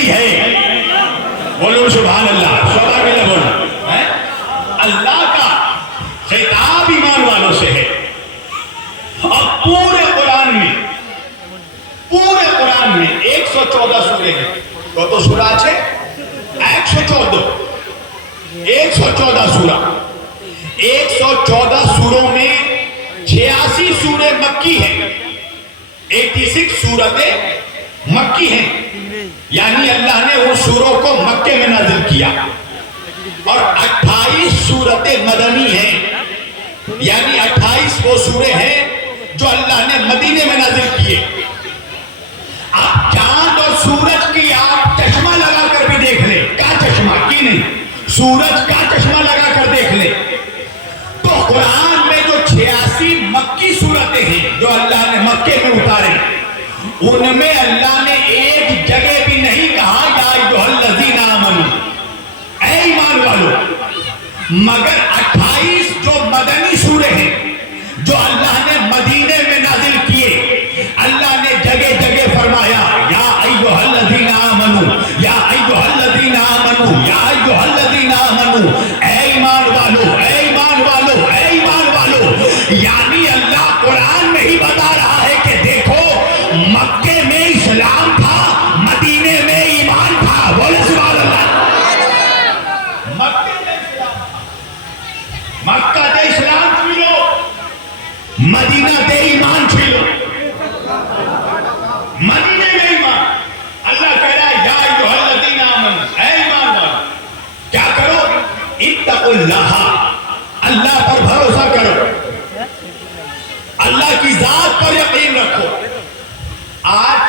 نہیں ہے. بولو سبحان اللہ. سبحان اللہ بولو. اللہ کا خطاب ایمان والوں سے ہے. اب پورے قرآن میں 114 سورے ہیں. کত سورہ আছে? 114 سورہ. 114 سوروں میں 86 سورے مکی ہیں. 86 سورتیں مکی ہیں. یعنی اللہ نے وہ سوروں کو مکے میں نازل کیا. اور 28 سورتیں مدنی ہیں. یعنی 28 وہ سورے ہیں جو اللہ نے مدینے میں نازل کیے. آپ چاند اور سورج کی آپ چشمہ لگا کر بھی دیکھ لیں. کیا چشمہ کی نہیں, سورج کا چشمہ لگا کر دیکھ لیں تو قرآن میں جو 86 مکی سورتیں ہیں جو اللہ نے مکے میں اتارے, ان میں اللہ نے ایک جگہ بھی نہیں کہا یا ایھا الذین آمنوا, اے ایمان والو. مگر 28 جو مدنی سورے ہیں جو اللہ نے مدینے میں نازل کیے, اللہ نے جگہ جگہ فرمایا یا ایھا الذین آمنوا, یا ایھا الذین آمنوا, یا ایھا الذین آمنوا, اے ایمان والو, اے ایمان والو, اے ایمان والو. یعنی اللہ قرآن میں ہی بتا رہا ہے کہ دیکھو مکے میں اسلام تھا, مدینے میں ایمان تھا. بولے سبحان اللہ. مکے میں اسلام, مکہ تے اسلام چھلو, مدینہ تے ایمان چھلو. مدینے میں ایمان. اللہ کہہ رہا ہے یا ایھا الذین آمنوا, اے ایمان والو کیا کرو, اتقوا اللہ, اللہ پر بھروسہ کرو, اللہ کی ذات پر یقین رکھو. آج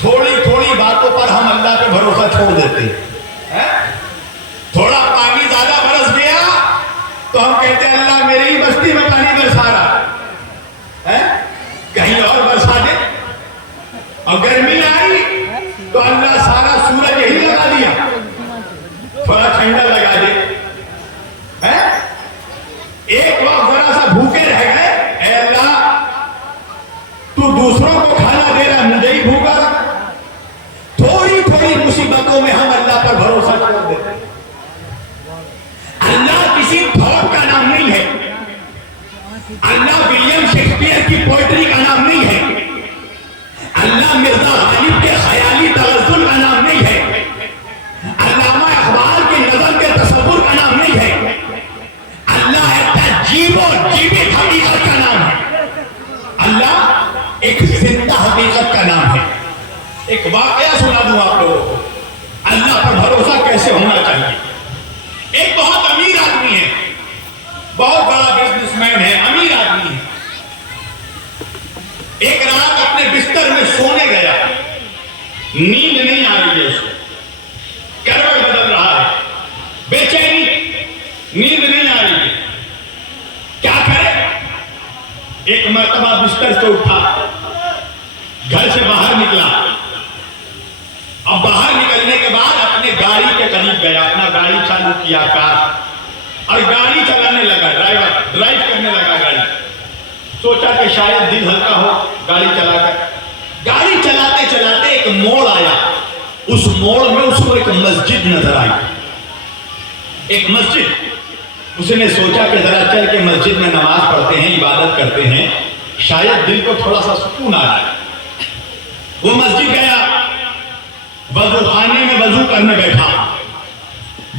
تھوڑی تھوڑی باتوں پر ہم اللہ پہ بھروسہ چھوڑ دیتے ہیں. تھوڑا پانی زیادہ برس گیا تو ہم کہتے ہیں اللہ میری ہی بستی میں پانی برسا رہا ہے, کہیں اور برسا دے. اور گرمی آئی تو اللہ سارا سورج یہی لگا دیا, تھوڑا ٹھنڈا لگا دے. ایک وقت ذرا سا بھوکے رہ گئے, اے اللہ تو دوسروں کو کھانا دے رہا, مجھے ہی بھوکا رکھ. تھوڑی تھوڑی مصیبتوں میں ہم اللہ پر بھروسہ چھوڑ دیتے. اللہ کسی تھوٹ کا نام نہیں ہے. اللہ ولیم شیکسپیئر کی پوئٹری کا نام نہیں ہے. اللہ مرزا غالب کے خیالی تغزل کا نام نہیں ہے. علامہ اقبال کی نظم کے تصور کا نام نہیں ہے. اللہ ایک عجیب و جیوت حقیقت کا نام ہے. اللہ ایک زندہ حقیقت کا نام ہے. ایک واقعہ سنا دوں آپ لوگوں کو, اللہ پر بھروسہ کیسے ہونا چاہیے. ایک بہت امیر آدمی ہے, بہت بڑا بزنس مین ہے, امیر آدمی ہے. ایک رات اپنے بستر میں سونے گیا, نیند نہیں آ رہی ہے اس کو, کروٹ بدل رہا ہے, بے چینی, نیند نہیں آ رہی ہے. کیا کرے؟ ایک مرتبہ بستر سے اٹھا, گھر سے باہر نکلا. اب باہر نکلنے کے بعد اپنے گاڑی کے قریب گیا, اپنا گاڑی چالو کیا کار, اور گاڑی چلانے لگا. ڈرائیو کرنے لگا گاڑی. سوچا کہ شاید دل ہلکا ہو گاڑی چلا کر. گاڑی چلاتے چلاتے ایک موڑ آیا. اس موڑ میں اس کو ایک مسجد نظر آئی, ایک مسجد. اس نے سوچا کہ ذرا چل کے مسجد میں نماز پڑھتے ہیں, عبادت کرتے ہیں, شاید دل کو تھوڑا سا سکون آ رہا ہے. وہ مسجد گیا, وضو خانے میں وضو کرنے بیٹھا.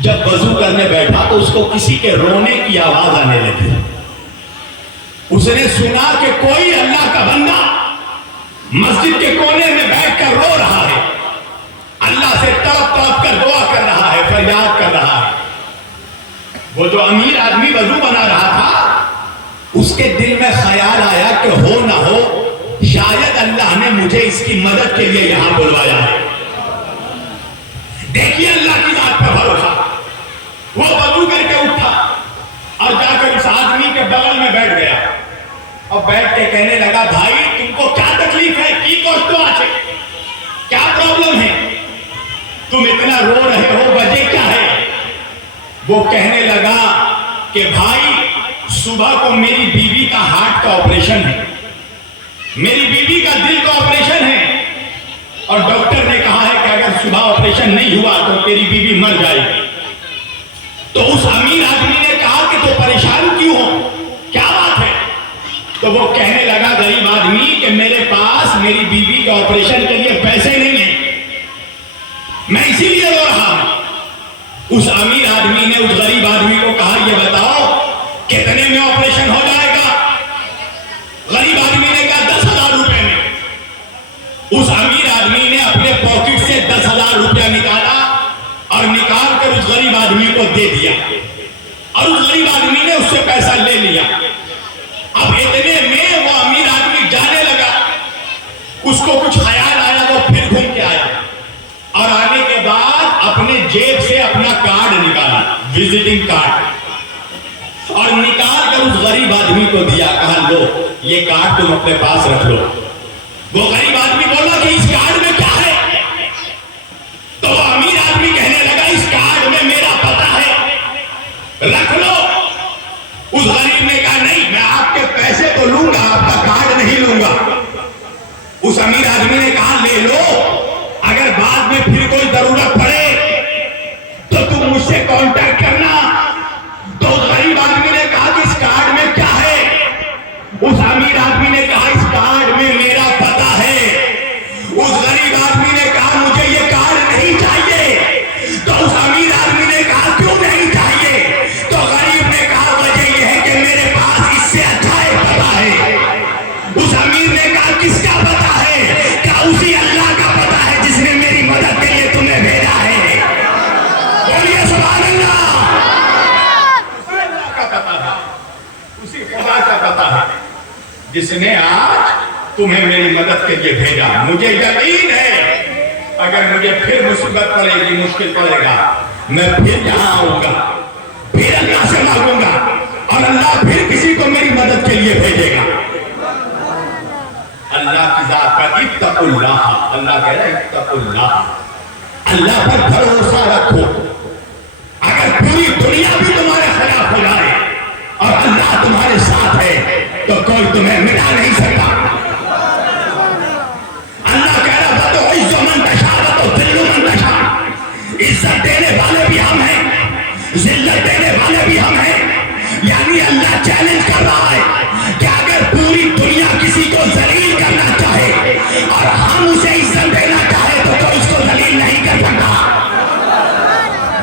جب وضو کرنے بیٹھا تو اس کو کسی کے رونے کی آواز آنے لگی. اس نے سنا کہ کوئی اللہ کا بندہ مسجد کے کونے میں بیٹھ کر رو رہا ہے, اللہ سے تڑپ تڑپ کر دعا کر رہا ہے, فریاد کر رہا ہے. وہ جو امیر آدمی وضو بنا رہا تھا, اس کے دل میں خیال آیا کہ ہو نہ ہو شاید اللہ نے مجھے اس کی مدد کے لیے یہاں بلوایا ہے. دیکھیے اللہ کی ذات پر بھروسہ. وہ وضو کر کے اٹھا اور جا کر اس آدمی کے بغل میں بیٹھ گیا, اور بیٹھ کے کہنے لگا, بھائی تم کو کیا تکلیف ہے, کی کوشت آچے, کیا پرابلم ہے, تم اتنا رو رہے ہو, وجہ کیا ہے؟ وہ کہنے لگا کہ بھائی صبح کو میری بیوی کا ہارٹ کا آپریشن ہے, میری بیوی کا دل کا آپریشن ہے, اور ڈاکٹر نے کہا ہے کہ اگر صبح آپریشن آپریشن نہیں ہوا تو تیری بیوی مر جائے گی. تو اس امیر آدمی نے کہا کہ تو پریشان کیوں ہو, کیا بات ہے؟ تو وہ کہنے لگا غریب آدمی کہ میرے پاس میری بیوی کے آپریشن کے لیے پیسے نہیں ہیں, میں اسی لیے رو رہا ہوں. اس امیر آدمی نے اس غریب آدمی کو کہا یہ بتاؤ کتنے میں آپریشن ہو جائے گا؟ غریب آدمی نے کہا 10,000 روپے میں. اس امیر آدمی نے اپنے پاکٹ سے 10,000 روپیہ نکالا اور نکال کر اس غریب آدمی کو دے دیا, اور اس غریب آدمی نے اس سے پیسہ لے لیا. اب اتنے میں وہ امیر آدمی جانے لگا, اس کو کچھ خیال آیا, وہ پھر گھوم کے آیا اور آنے کے بعد اپنے جیب سے اپنا کارڈ نکالا, وزٹنگ کارڈ, اور نکال کر اس غریب آدمی کو دیا. کہا لو یہ کارڈ تم اپنے پاس رکھ لو. وہ غریب آدمی بولا کہ اس کارڈ میں کیا ہے؟ تو وہ امیر آدمی کہنے لگا اس کارڈ میں میرا پتہ ہے, رکھ لو. اس غریب نے کہا نہیں, میں آپ کے پیسے تو لوں گا, آپ کا کارڈ نہیں لوں گا. اس امیر آدمی نے کہا لے لو, اگر بعد میں پھر کوئی ضرورت پڑے تو تم مجھ سے کانٹیکٹ کرنا. تو اس غریب آدمی نے کہا کہ اس کارڈ میں کیا ہے؟ اس امیر آدمی نے کہا اس کارڈ میں میرا پتہ ہے. اس غریب آدمی نے کہا مجھے یہ کارڈ نہیں چاہیے. تو اس امیر آدمی نے کہا کیوں نہیں چاہیے؟ تو غریب نے کہا وجہ یہ ہے کہ میرے پاس اس سے اچھا ایک پتہ ہے. اس امیر نے کہا کس کا پتہ ہے؟ کہا اسی اللہ کا پتہ ہے جس نے میری مدد کے لیے تمہیں بھیجا ہے. بولیے سبحان اللہ. اسی خدا کا پتہ ہے جس نے آج تمہیں میری مدد کے لیے بھیجا. مجھے یقین ہے اگر مجھے پھر مصیبت پڑے گی, مشکل پڑے گا, میں پھر یہاں آؤں گا, پھر اللہ سے مانگوں گا, اور اللہ پھر کسی کو میری مدد کے لیے بھیجے گا. اللہ کی ذات پر اتقوا اللہ, اللہ کہہ رہا ہے اتقوا اللہ, اللہ پر بھروسہ رکھو. اگر پوری دنیا بھی تمہارے خلاف ہو جائے اور اللہ تمہارے ساتھ ہے تو کوئی تمہیں مٹا نہیں سکتا. اللہ کہہ رہا وَتُعِزُّ مَن تَشَاءُ وَتُذِلُّ مَن تَشَاءُ, عزت دینے والے بھی ہم ہیں, ذلت دینے والے بھی ہم ہیں. یعنی اللہ چیلنج کر رہا ہے کہ اگر پوری دنیا کسی کو ذلیل کرنا چاہے اور ہم اسے عزت دینا چاہے تو کوئی اس کو ذلیل نہیں کر سکتا.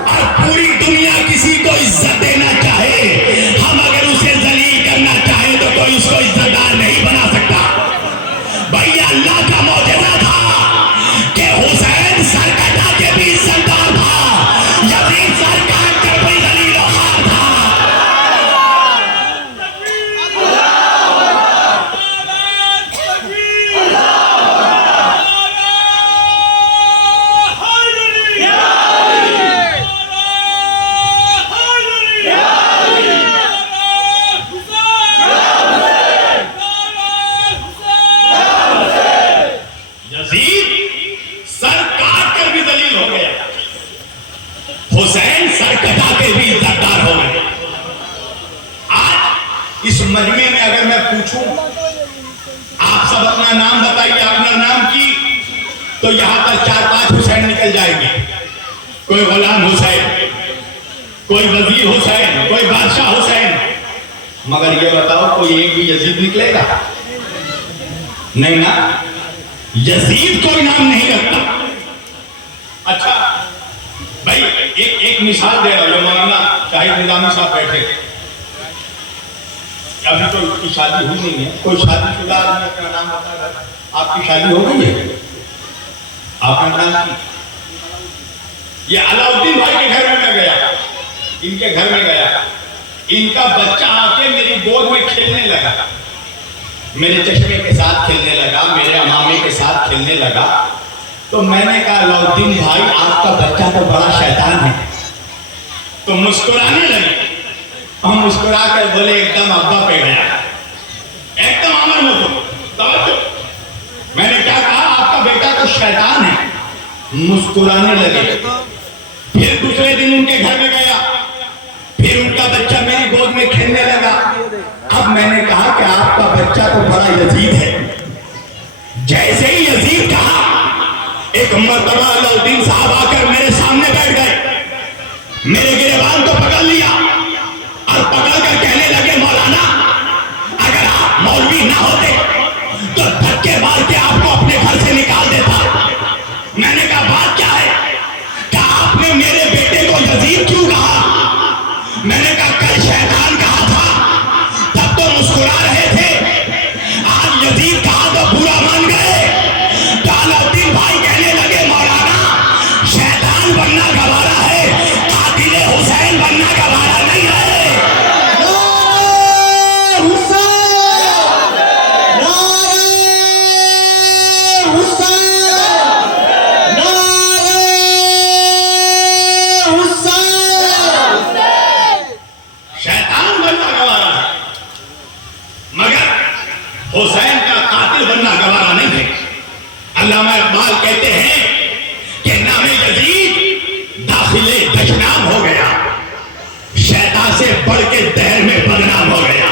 اور پوری دنیا کسی کو عزت دینا چاہے, ہم اگر اسے ذلیل کرنا چاہے تو کوئی اس کو عزت دار نہیں بنا سکتا. بھائی اللہ کا معجزہ تھا کہ حسین سر کٹا کے بھی عزت دار تھا, یزید سر کاٹ کر بھی ذلیل و خوار تھا. حسین سر کٹا کے بھی عزتدار ہو گئے. آج اس مجمع میں اگر میں پوچھوں آپ سب اپنا نام بتائیے, اپنا نام کی, تو یہاں پر 4-5 حسین نکل جائیں گے. کوئی غلام حسین, کوئی وزیر حسین, کوئی بادشاہ حسین. مگر یہ بتاؤ کوئی ایک بھی یزید نکلے گا؟ نہیں نا, یزید کوئی نام نہیں رکھتا. اچھا بھائی ایک مثال دے رہا ہوں. مولانا شاہد نظامی صاحب بیٹھے, ابھی تو اس کی شادی ہوئی نہیں ہے. کوئی شادی شدہ آدمی اپنا نام بتا رہا ہے. آپ کی شادی ہو گئی ہے؟ آپ کا نام کی یہ علاؤدین بھائی کے گھر میں گیا, ان کے گھر میں گیا, ان کا بچہ آ کے میری گود میں کھیلنے لگا, میرے چشمے کے ساتھ کھیلنے لگا, میرے امامے کے ساتھ کھیلنے لگا. تو میں نے کہا علاؤدین بھائی آپ کا بچہ تو بڑا شیطان ہے. تو مسکرانے لگے, ہم مسکرا کر بولے ایک دم ابا پہ گیا, ایک دم امر مطلب. میں نے کیا کہا آپ کا بیٹا تو شیطان ہے. مسکرانے لگے. پھر دوسرے دن ان کے گھر میں گیا, پھر ان کا بچہ میری گود میں کھیلنے لگا. اب میں نے کہا کہ آپ کا بچہ تو بڑا یزید ہے. جیسے ہی یزید کہا, ایک مرتبہ علاؤدین صاحب آ کر دھکے مار کے آپ کو اپنے گھر سے نکال دیتا. میں نے کہا بات کیا ہے؟ کہ آپ نے میرے بیٹے کو یزید کیوں کہا؟ میں نے کہا کل شیطان کہا تھا تب تو مسکرا رہے تھے، آج یزید کہا تو برا مان گئے. تو علاؤدین بھائی کہنے لگے مولانا شیطان بننا گوارا ہے، قاتل حسین بننا گوارا نہیں ہے. حسین کا قاتل بننا گوارا نہیں ہے. علامہ اقبال کہتے ہیں کہ نام یزید داخلے دشنام ہو گیا، شیطان سے بڑھ کے دہر میں بدنام ہو گیا.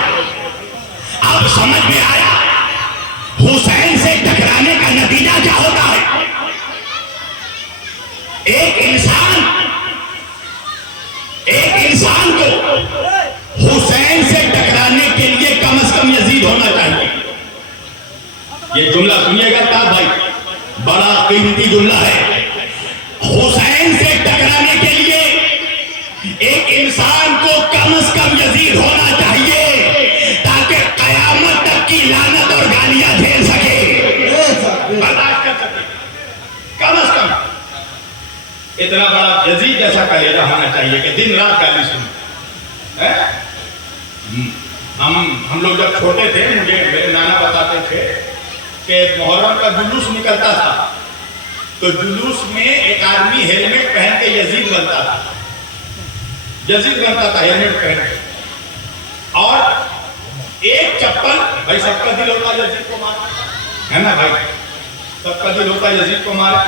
اب سمجھ میں آیا حسین سے ٹکرانے کا نتیجہ کیا ہوتا ہے. ایک انسان کو حسین سے ٹکرانے کے لیے کم از کم یزید ہونا چاہیے. یہ جملہ سنیے گا کیا بھائی، بڑا قیمتی جملہ ہے. حسین سے ٹکرانے کے لیے ایک انسان کو کم از کم یزید ہونا چاہیے تاکہ قیامت تک کی لعنت اور گالیاں جھیل سکے، برداشت کر سکے. کم از کم اتنا بڑا یزید جیسا کلیجہ ہونا چاہیے کہ دن رات گالی سنے. ہم لوگ جب چھوٹے تھے مجھے میرے نانا بتاتے تھے کہ محرم کا جلوس نکلتا تھا تو جلوس میں ایک آدمی ہیلمٹ پہن کے یزید بنتا تھا، ہیلمٹ پہن کے. اور ایک چپل، بھائی سب کا دل ہوتا یزید کو مارے، ہے نا بھائی، سب کا دل ہوتا یزید کو مارے.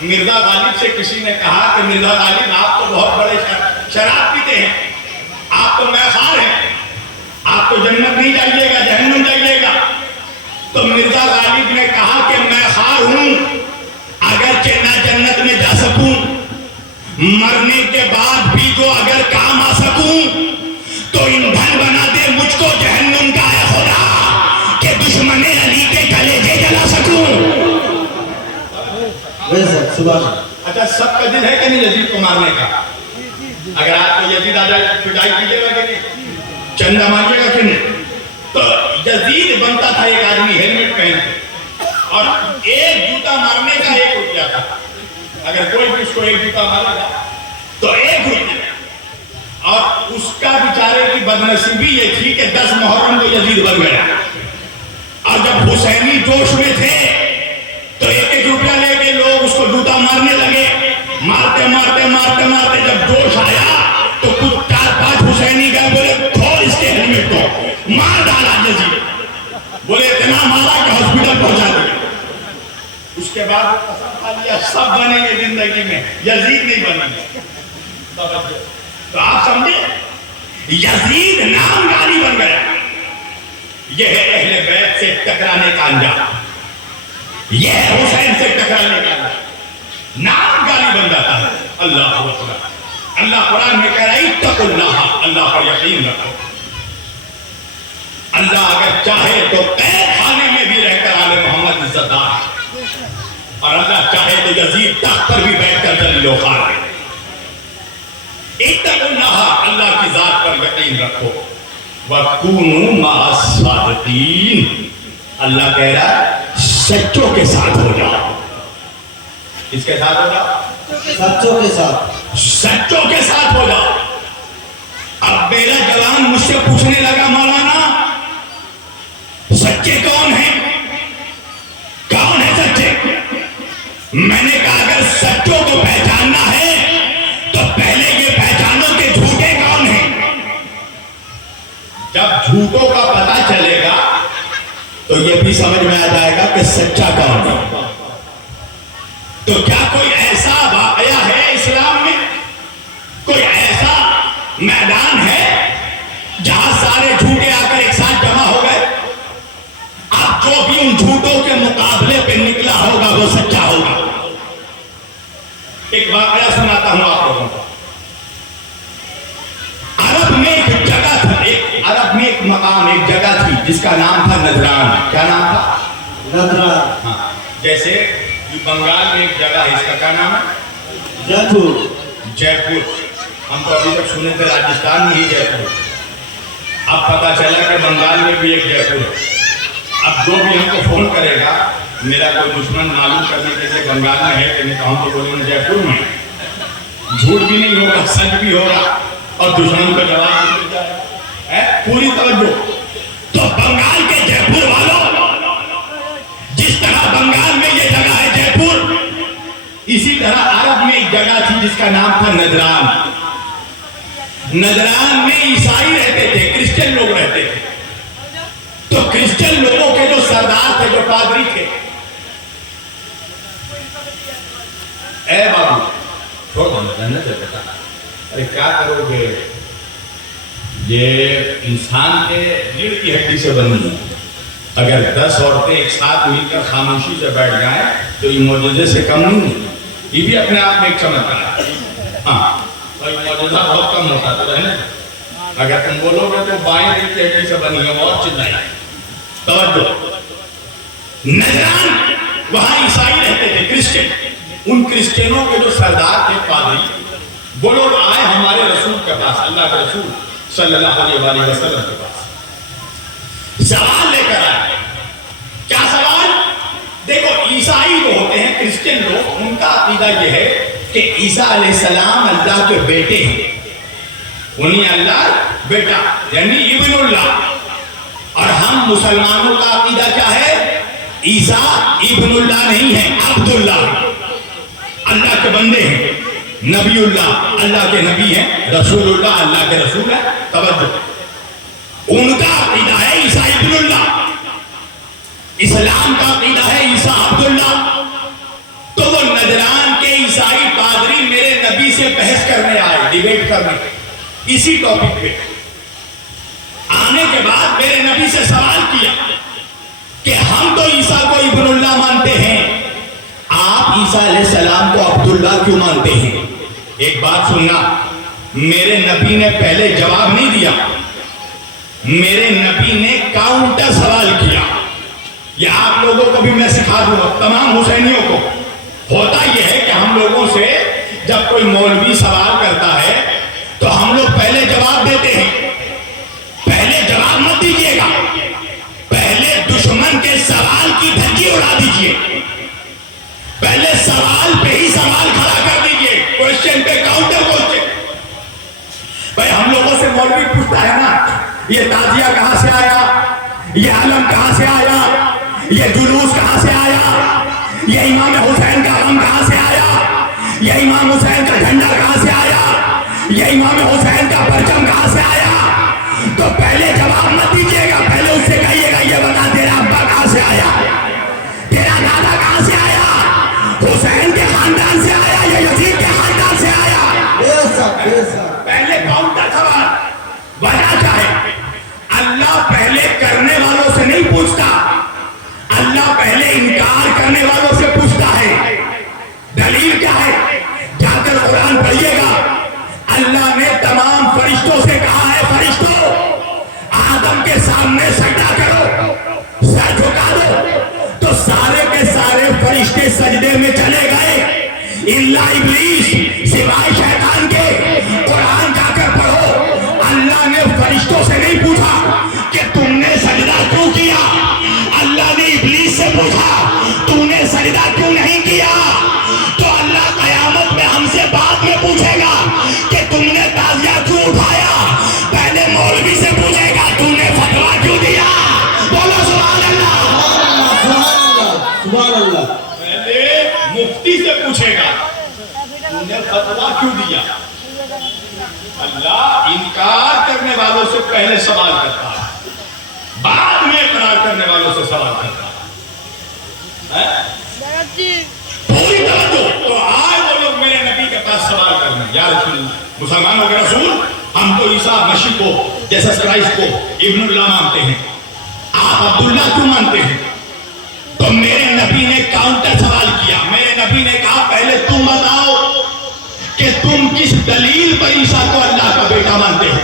مرزا غالب سے کسی نے کہا کہ مرزا غالب آپ تو بہت بڑے شراب پیتے ہیں، آپ تو میخوار ہیں، آپ تو جنت نہیں جائیے گا جہنم جائیے گا. تو مرزا غالب نے کہا کہ میں خار ہوں، اگرچہ نہ جنت میں جا سکوں، مرنے کے بعد بھی جو اگر کام آ سکوں تو ایندھن بنا دے مجھ کو جہنم کا اے خدا کہ دشمن علی کے کلیجے جلا سکوں. اچھا سب کا دل ہے کہ نہیں یزید کو مارنے کا؟ اگر آپ کو یزید آ جائے پٹائی کیجیے گا کہ نہیں، چندہ ماریے گا کہ نہیں؟ تو یزید بنتا تھا ایک آدمی ہیلمٹ پہن کے، اور ایک جوتا مارنے کا 1 روپیہ تھا. اگر کوئی بھی اس کو 1 جوتا مارے گا تو 1 روپیہ. اور اس کا بیچارے کی بدنصیبی یہ تھی کہ 10 محرم کو یزید بن گیا. اور جب حسینی جوش میں تھے تو 1 روپیہ لے کے لوگ اس کو جوتا مارنے لگے. مارتے مارتے مارتے مارتے جب جوش آیا تو کچھ 4-5 حسینی گئے، بولے کھول اس کے ہیلمٹ کو، مار ڈالا یزید. بولے اتنا مارا کہ ہاسپٹل پہنچا دیا. اس کے بعد قسم کھا لیا سب بنیں گے زندگی میں، یزید نہیں بنیں گے. تو آپ سمجھے یزید نام گالی بن گیا. یہ ہے اہل بیت سے ٹکرانے کا انجام، یہ ہے حسین سے ٹکرانے کا انجام. نام گالی بن جاتا ہے. اللہ اکبر. اللہ قرآن میں کہہ رہا ہے اتقوا اللہ، اللہ پر یقین رکھو. اللہ اگر چاہے تو قید خانے میں بھی رہ کر آل محمد عزت دار ہے، اور اللہ چاہے تو یزید تخت پر بھی بیٹھ کر ذلیل و خوار ہے. اتقوا اللہ، اللہ کی ذات پر یقین رکھو. وَكُونُوا مَعَ الصَّادِقِينَ، اللہ کہہ رہا ہے سچوں کے ساتھ ہو جاؤ. کس کے ساتھ ہو جاؤ؟ سچوں کے ساتھ. سچوں کے ساتھ ہو جاؤ. اب میرا جوان مجھ سے پوچھنے لگا مولانا سچے کون ہیں؟ کون ہے سچے؟ میں نے کہا اگر سچوں کو پہچاننا ہے تو پہلے یہ پہچانو کہ جھوٹے کون ہیں. جب جھوٹوں کا پتہ چلے گا تو یہ بھی سمجھ میں آ جائے گا کہ سچا کون ہے. تو کیا کوئی ایسا واقعہ ہے اسلام میں، کوئی ایسا میدان ہے جہاں سارے جھوٹے آ کر ایک ساتھ جمع ہو گئے؟ اب جو بھی ان جھوٹوں کے مقابلے پہ نکلا ہوگا وہ سچا ہوگا. ایک واقعہ سناتا ہوں آپ لوگوں کو. عرب میں ایک جگہ تھی، عرب میں ایک مقام، ایک جگہ تھی جس کا نام تھا نجران. کیا نام تھا؟ ہاں جیسے بنگال میں ایک جگہ ہے، اس کا کیا نام ہے؟ جے پور. جے پور. ہم تو ابھی تک سنے تھے راجستھان میں ہی جے پور، اب پتا چلا کہ بنگال میں بھی ایک جے پور ہے. اب جو بھی ہم کو فون کرے گا، میرا کوئی دشمن معلوم کرنے کے لیے بنگال میں ہے کہ نہیں، تو ہم تو بولیں گے جے پور میں. جھوٹ بھی نہیں ہوگا، سچ بھی ہوگا، اور دشمن کا جواب بھی مل جائے گا. پوری توجہ. تو بنگال کے جے پور والوں، جس طرح بنگال میں یہ جگہ ہے جے پور، اسی طرح عرب میں ایک جگہ تھی جس کا نام تھا نجران. نجران میں عیسائی رہتے تھے، کرسچن لوگ رہتے تھے. تو کرسچن لوگوں کے جو سردار تھے، جو پادری تھے، اے بابو چھوڑ دو نا، ارے کیا کرو گے، یہ انسان کے ریڑھ کی ہڈی سے بنی ہے. اگر 10 عورتیں ایک ساتھ مل کر خاموشی سے بیٹھ جائیں تو یہ معجزے سے کم نہیں ہے. یہ بھی اپنے آپ میں ایک چمتکار ہے. ہاں معجزہ بہت کم ہوتا تو ہے نا. اگر تم بولو گے تو بائیں ریڑھ کی ہڈی سے بنی ہے، اور چلائیں. توجہ. نجران وہاں عیسائی رہتے تھے، کرسچن. ان کرسچنوں کے جو سردار تھے، پادری، وہ لوگ آئے ہمارے رسول کے پاس، اللہ کے رسول صلی اللہ علیہ وآلہ وسلم کے پاس. سوال لے کر آئے. کیا سوال؟ دیکھو عیسائی جو ہوتے ہیں، کرسچن لوگ، ان کا عقیدہ یہ ہے کہ عیسیٰ علیہ السلام اللہ کے بیٹے ہیں. انہیں اللہ بیٹا یعنی ابن اللہ. اور ہم مسلمانوں کا عقیدہ کیا ہے؟ عیسیٰ ابن اللہ نہیں ہے، عبداللہ، اللہ کے بندے ہیں. نبی اللہ، اللہ کے نبی ہیں. رسول اللہ، اللہ کے رسول ہے. توجہ. ان کا عقیدہ ہے عیسیٰ ابن اللہ. اسلام کا عقیدہ ہے عیسیٰ عبداللہ. تو وہ نجران کے عیسائی پادری میرے نبی سے بحث کرنے آئے، ڈیبیٹ کرنے اسی ٹاپک پہ. آنے کے بعد میرے نبی سے سوال کیا کہ ہم تو عیسیٰ کو ابن اللہ مانتے ہیں، آپ عیسیٰ علیہ السلام کو عبداللہ کیوں مانتے ہیں؟ ایک بات سننا، میرے نبی نے پہلے جواب نہیں دیا، میرے نبی نے کاؤنٹر سوال کیا. یہ آپ لوگوں کو بھی میں سکھا دوں گا، تمام حسینیوں کو. ہوتا یہ ہے کہ ہم لوگوں سے جب کوئی مولوی سوال کرتا ہے تو ہم لوگ پہلے جواب دیتے ہیں. پہلے جواب مت دیجیے گا، پہلے دشمن کے سوال کی دھجی اڑا دیجیے. پہلے سوال پہ ہی سوال کھڑا کر دیجیے، کوشچن پہ کاؤنٹر کوشچن. بھائی ہم لوگوں سے مولوی پوچھتا ہے نا، یہ تازیہ کہاں سے آیا، یہ علم کہاں سے آیا، یہ جلوس کہاں سے آیا، یہ امام حسین کا غم کہاں سے آیا، یہ امام حسین کا جھنڈا کہاں سے آیا، یہ امام حسین کا پرچم کہاں سے آیا. تو پہلے جواب مت دیجیے گا، پہلے اس سے کہیے گا یہ بتا تیرا ابا کہاں سے آیا، تیرا دادا کہاں سے آیا، حسین کے خاندان سے آیا یا یزید کے خاندان سے آیا. پہلے کاؤنٹر سوال. وجہ کیا ہے؟ اللہ پہلے کرنے والوں سے نہیں پوچھتا، اللہ پہلے انکار کرنے والوں سے پوچھتا ہے. دلیل کیا ہے؟ جا کر قرآن پڑھیے گا. اللہ نے تمام فرشتوں سے کہا ہے، فرشتوں آدم کے سامنے سجدہ کرو، سر جھکا دو. تو سارے کے سارے فرشتے سجدے میں چلے گئے الا ابلیس، سوائے شیطان کے. قرآن جا کر پڑھو. اللہ نے فرشتوں سے نہیں پوچھا کہ تم نے سجدہ کیوں کیا، اللہ نے ابلیس سے پوچھا تم نے سجدہ کیوں نہیں کیا. تو اللہ قیامت میں ہم سے بعد میں پوچھے گا کہ تم نے تازیہ کیوں اٹھایا، پہلے مولوی سے پوچھے گا تم نے فتویٰ کیوں دیا. بولو سبحان اللہ. سبحان اللہ. پہلے مفتی سے پوچھے گا تم نے فتویٰ کیوں دیا. اللہ انکار کرنے والوں سے پہلے سوال کرتا ہے، بعد میں اقرار کرنے والوں سے سوال کرتا ہے. پوری توجہ. تو آئے وہ لوگ میرے نبی کے پاس سوال کرنے، یا رسول اللہ، مسلمانوں کے رسول، ہم تو عیسیٰ مسیح کو، جیسس کرائسٹ کو ابن اللہ مانتے ہیں، آپ عبداللہ کیوں مانتے ہیں؟ تو میرے نبی نے کاؤنٹر سوال کیا. میرے نبی نے کہا پہلے تم بتاؤ کہ تم کس دلیل پر عیسیٰ کو اللہ کا بیٹا مانتے ہو.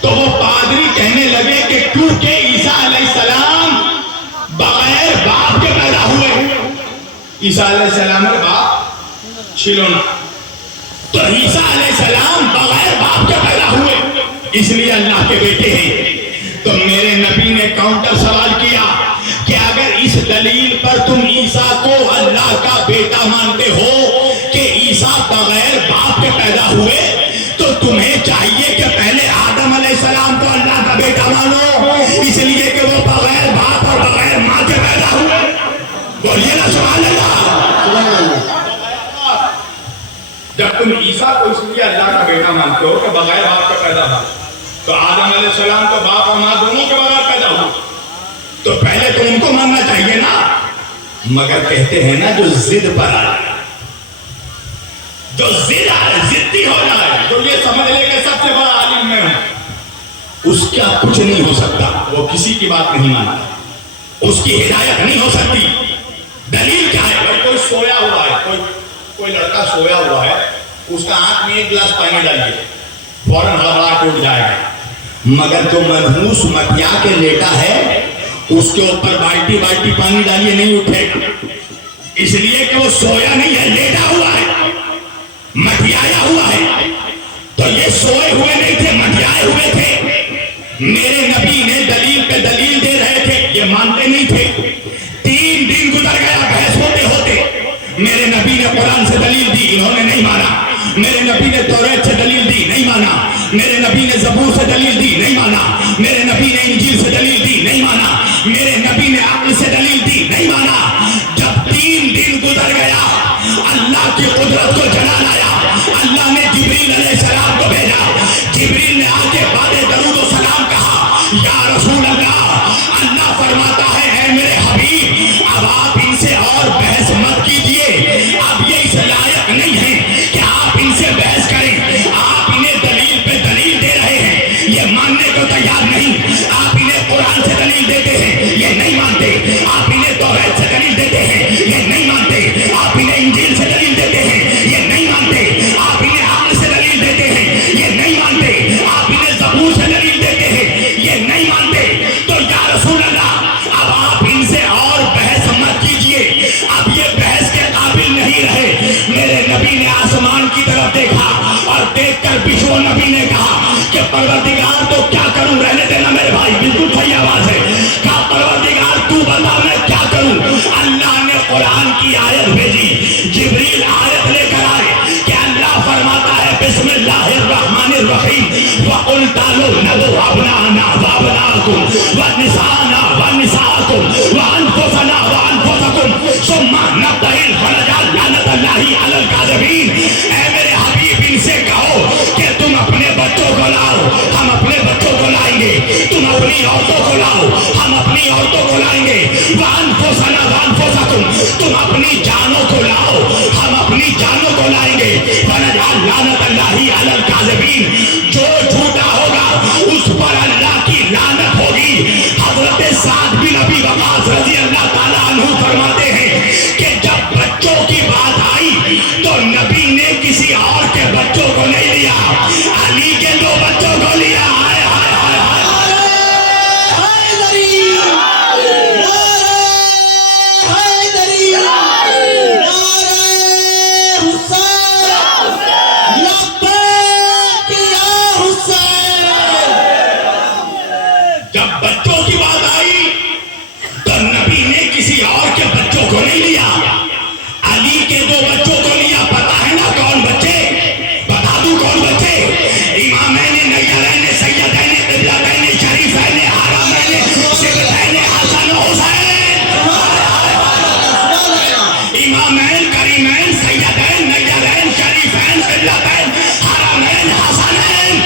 تو وہ پادری کہنے لگے کہ کیونکہ عیسیٰ علیہ السلام بغیر عیسیٰ علیہ السلام کے باپ چھلو نا. تو عیسیٰ علیہ السلام بغیر باپ کے پیدا ہوئے اس لیے اللہ کے بیٹے ہیں. تو میرے نبی نے کاؤنٹر سوال کیا کہ اگر اس دلیل پر تم عیسیٰ کو اللہ کا بیٹا مانتے ہو کہ عیسیٰ بغیر باپ کے پیدا ہوئے تو تمہیں چاہیے کہ پہلے آدم علیہ السلام کو اللہ کا بیٹا مانو اس لیے کہ وہ بغیر باپ اور بغیر ماں کے پیدا ہوئے. بولیے نا سبحان اللہ. جب تم عیسیٰ کو اس لیے اللہ کا بیٹا مانتے ہو کہ بغیر باپ کے پیدا ہوا تو آدم علیہ السلام تو باپ اور ماں دونوں کے بغیر پیدا ہوا تو پہلے تو ان کو ماننا چاہیے نا. مگر کہتے ہیں نا جو ضد پر آئے جو ضدی ہو جائے تو یہ سمجھ لے کہ سب سے بڑا عالم میں ہوں اس کا کچھ نہیں ہو سکتا. وہ کسی کی بات نہیں مانتا اس کی ہدایت نہیں ہو سکتی. دلیل کیا ہے؟ کوئی سویا ہوا ہے کوئی لڑکا سویا ہوا ہے اس کا آنکھ میں ایک گلاس پانی ڈالیے فوراً ہڑبڑاہٹ اٹھ جائے گا. مگر جو منحوس مٹیا کے لیٹا ہے اس کے اوپر بالٹی پانی ڈالیے نہیں اٹھے گا اس لیے کہ وہ سویا نہیں ہے لیٹا ہوا ہے مٹیایا ہوا ہے. تو یہ سوئے ہوئے نہیں تھے مٹیائے ہوئے تھے. میرے نبی نے دلیل پہ دلیل دے رہے تھے یہ مانتے نہیں تھے. 3 دن گزر گیا بحث ہوتے ہوتے. میرے نبی نے قرآن سے دلیل دی انہوں نے نہیں مانا. میرے نبی نے توریت سے دلیل دی نہیں مانا. میرے نبی نے زبور سے دلیل دی نہیں مانا. میرے نبی نے انجیل سے دلیل دی نہیں مانا. میرے نبی نے عقل سے دلیل دی نہیں مانا. جب 3 دن گزر گیا اللہ کی قدرت کو جلال آیا. اللہ نے جبریل علیہ السلام کو بھیجا. جبریل نے آ کے بعد درود و سلام کہا یا رسول اللہ اللہ فرماتا ہے اے میرے حبیب اب آپ ان سے اور بحث مت کیجئے. اب یہ اس لائق نہیں ہے کہ آپ ان سے بحث کریں. آپ انہیں دلیل پہ دلیل دے رہے ہیں یہ ماننے کو تیار نہیں. آپ انہیں قرآن سے دلیل دیتے ہیں یہ نہیں مانتے. آپ انہیں توریت سے دلیل دیتے ہیں یہ نہیں مانتے. آپ انہیں انجیل سے دلیل دیتے ہیں یہ نہیں مانتے. آپ انہیں عقل سے دلیل دیتے ہیں یہ نہیں مانتے. آپ انہیں زبور سے دلیل دیتے ہیں یہ نہیں مانتے. تو یا رسول اللہ اب آپ ان سے اور بحث مت کیجئے. اب یہ بحث کے قابل نہیں رہے. میرے نبی نے آسمان کی طرف دیکھا اور دیکھ کر بشو نبی نے کہا کہ پروردگار تو کیا کروں. رہنے دینا میرے بھائی بالکل صحیح آواز ہے. کہا پروردگار تو بتا میں کیا کروں. اللہ نے قرآن کی آیت بھیجی. جبریل آیت لے کر آئے کہ اللہ فرماتا ہے بسم اللہ الرحمن الرحیم وَقُلْ تَعَالَوْا نَدْعُ أَبْنَاءَنَا وَأَبْنَاءَكُمْ وَنِسَاءَنَا وَنِسَاءَكُمْ وَأَنفُسَنَا وَأَنفُسَكُمْ ثُمَّ نَبْتَهِلْ فَنَجْعَلْ لَعْنَةَ اللَّهِ عَلَى الْكَاذِبِينَ. اے میرے حبیب ان سے کہو کہ تم اپنے بچوں کو لاؤ ہم اپنے بچوں کو لائیں گے. تم اپنی عورتوں کو لاؤ ہم اپنی عورتوں کو لائیں گے. وَأَنفُسَنَا وَأَنفُسَكُمْ تم اپنی جانوں کو لاؤ ہم اپنی جانوں کو لائیں گے. فَنَجْعَلْ لَعْنَةَ اللَّهِ عَلَى الْكَاذِبِينَ جو جھوٹا ہوگا اس پر اللہ کی لعنت ہوگی. حضرت سعد بن ابی وقاص رضی اللہ تعالیٰ عنہ فرماتے ہیں کہ جب بچوں کی بات آئی تو نبی نے کسی اور کے بچوں کو نہیں لیا علی کے 2 بچوں کو لیا. ہائے ہائے ہائے ہائے جب بچوں کی بات آئی تو نبی نے کسی اور کے بچوں کو نہیں لیا علی کے 2 بچوں کو لیا. پتا ہے نا کون بچے؟ بتا دوں کون بچے؟ امامین نیرین سیدین قبلتین شریفین حرمین سبتین حسن و حسین. امامین کریمین سیدین نیرین شریفین قبلتین حرمین حسنین.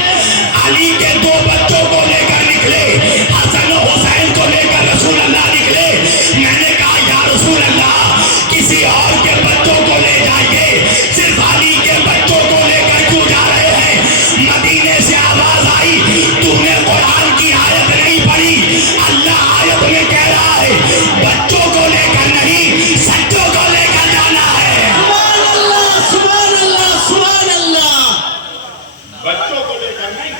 علی کے 2 بچوں کو لے کر نکلے حسن و حسین کو لے کر رسول اللہ نکلے. میں نے کہا یا رسول اللہ کسی اور کے بچوں کو لے جائیے صرف علی کے بچوں کو لے کر کیوں جا رہے ہیں؟ مدینے سے آواز آئی تو نے قرآن کی آیت نہیں پڑھی. اللہ آیت میں کہہ رہا ہے بچوں کو لے کر نہیں سچوں کو لے کر جانا ہے. سبحان اللہ سبحان اللہ. بچوں کو لے کر نہیں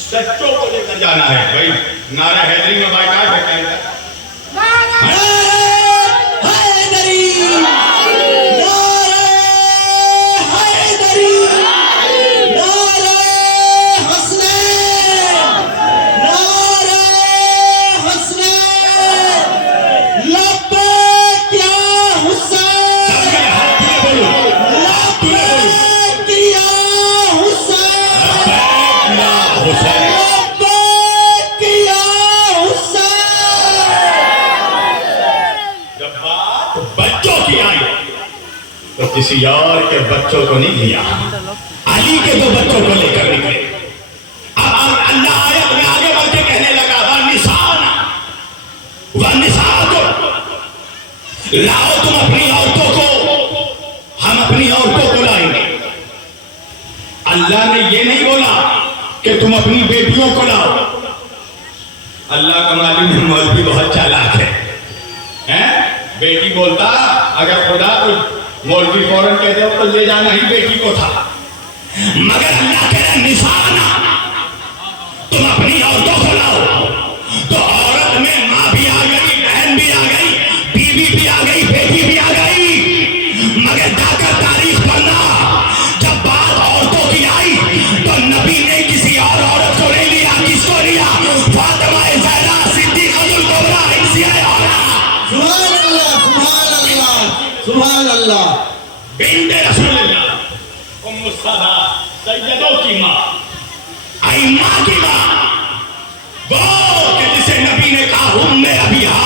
سچوں کو لے کر جانا ہے. بھائی نعرہ حیدری میں بائیکاٹ ہے. حیدری کسی اور کے بچوں کو نہیں لیا، علی کے دو بچوں کو لے کر نکلے۔ اب اللہ آیت میں آگے بڑھ کے کہنے لگا لاؤ تم اپنی عورتوں کو، ہم اپنی عورتوں کو لائیں گے۔ اللہ نے یہ نہیں بولا کہ تم اپنی بیٹیوں کو لاؤ۔ اللہ کا معلوم ہے مولوی بہت چالاک ہے، بیٹی بولتا اگر خدا تو مولوی فوراً کہتے ہو تو لے جانا ہی بیٹی کو تھا، مگر اللہ کہہ رہا نسانا، تم اپنی عورتوں کو لاؤ۔ تو عورت میں ماں بھی آ گئی، بہن بھی آ گئی، بیوی بھی آ گئی، بیٹی بھی آ گئی، مگر جا کر تاریخ پڑھنا، جب بات عورتوں کی آئی تو نبی نے کسی اور عورت کو نہیں لیا، کس کو لیا؟ فاطمہ زہرا صدیقہ الکبریٰ حفصیہ اعلیٰ، سبحان اللہ سبحان اللہ سبحان اللہ، بنت رسول اللہ، ام الصلاح، سیدوں کی ماں، ائمہ کی ماں، وہ کہ جسے نبی نے کہا ام ابیہا،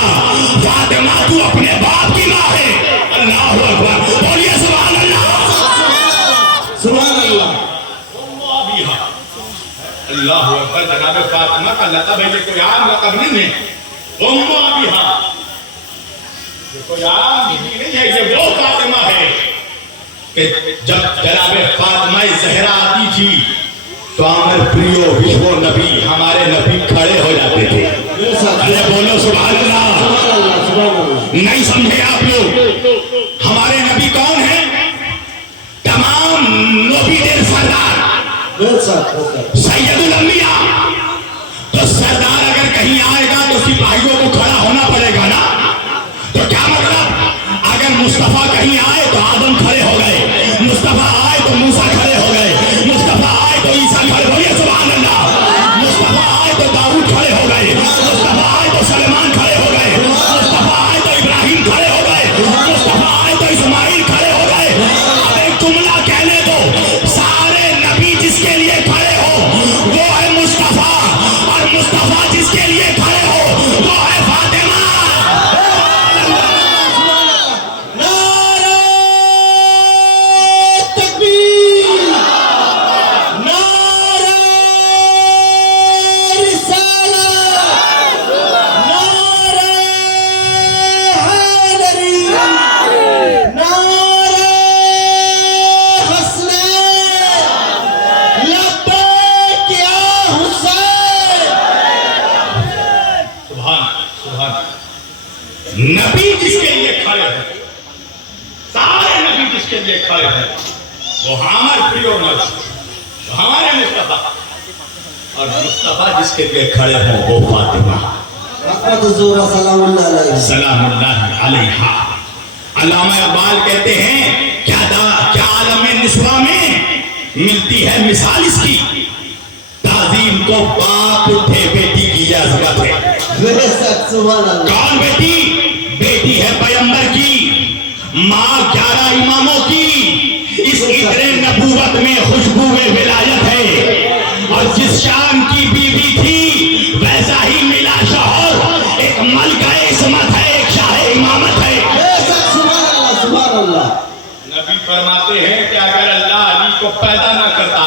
فاطمہ تو اپنے باپ کی ماں ہے۔ اللہ اکبر، بولیے سبحان اللہ، سبحان اللہ، ام ابیہا، اللہ اکبر۔ جناب فاطمہ کا لقب ہے، یہ کوئی عام لقب نہیں ہے، ام ابیہا، یہ کوئی عام بیوی نہیں ہے، یہ وہ فاطمہ ہے کہ جب جناب فاطمہ زہرا آتی تھی تو عامر پریو وشو نبی، ہمارے نبی کھڑے ہو جاتے تھے۔ ارے بولو سبحان اللہ، نہیں سمجھے آپ لوگ؟ ہمارے نبی کون ہیں؟ تمام نبی دیر سردار، سید الانبیاء۔ تو سردار اگر کہیں آئے گا تو سپاہیوں کو کھڑا ہونا پڑے گا نا، تو کیا مطلب؟ اگر مصطفیٰ کہیں آئے تو آدم کھڑے ہو گئے، مصطفیٰ آئے تو موسیٰ کھڑے ہو گئے، مصطفیٰ آئے تو عیسیٰ کھڑے ہو گئے، سبحان اللہ، مصطفیٰ آئے تو داؤد کھڑے ہو گئے، مصطفیٰ آئے تو سلیمان کھڑے ہو گئے، مصطفیٰ آئے تو ابراہیم کھڑے ہو گئے، مصطفیٰ آئے تو اسماعیل کھڑے ہو گئے۔ اب ایک جملہ کہنے دو، سارے نبی جس کے لیے کھڑے ہو وہ ہے مصطفیٰ، اور مصطفیٰ جس کے لیے کھڑے ہو وہ ہے فاطمہ۔ نعرہ تکبیر، نعرہ رسالت، نعرہ حیدری، نعرہ حسنین، لبیک یا حسین۔ سبحان سبحان، نبی جس کے لیے کھڑے ہیں، سارے نبی جس کے لیے کھڑے ہیں وہ ہمارے پریو نبی، ہمارے مصطفیٰ، اور مصطفیٰ جس کے لیے کھڑے ہیں وہ فاطمہ رحمت الزہرا سلام اللہ علیہ۔ سلام اللہ علیہا۔ علامہ اقبال کہتے ہیں کیا عالم نسواں میں ملتی ہے مثال اس کی، تعظیم کو باپ اٹھے بیٹی کی یہ عظمت ہے۔ بے شک سبحان اللہ، کون بیٹی؟ بیٹی ہے پیغمبر کی، ماں 11 اماموں کی، اس عطر نبوت میں خوشبو ولایت ہے، اور جس شام کی بیوی تھی ویسا ہی ملا شوہر، ایک ملکہ عصمت ہے، ایک شاہ امامت ہے۔ بے شک سبحان اللہ سبحان اللہ، نبی فرماتے ہیں کہ اگر اللہ علی کو پیدا نہ کرتا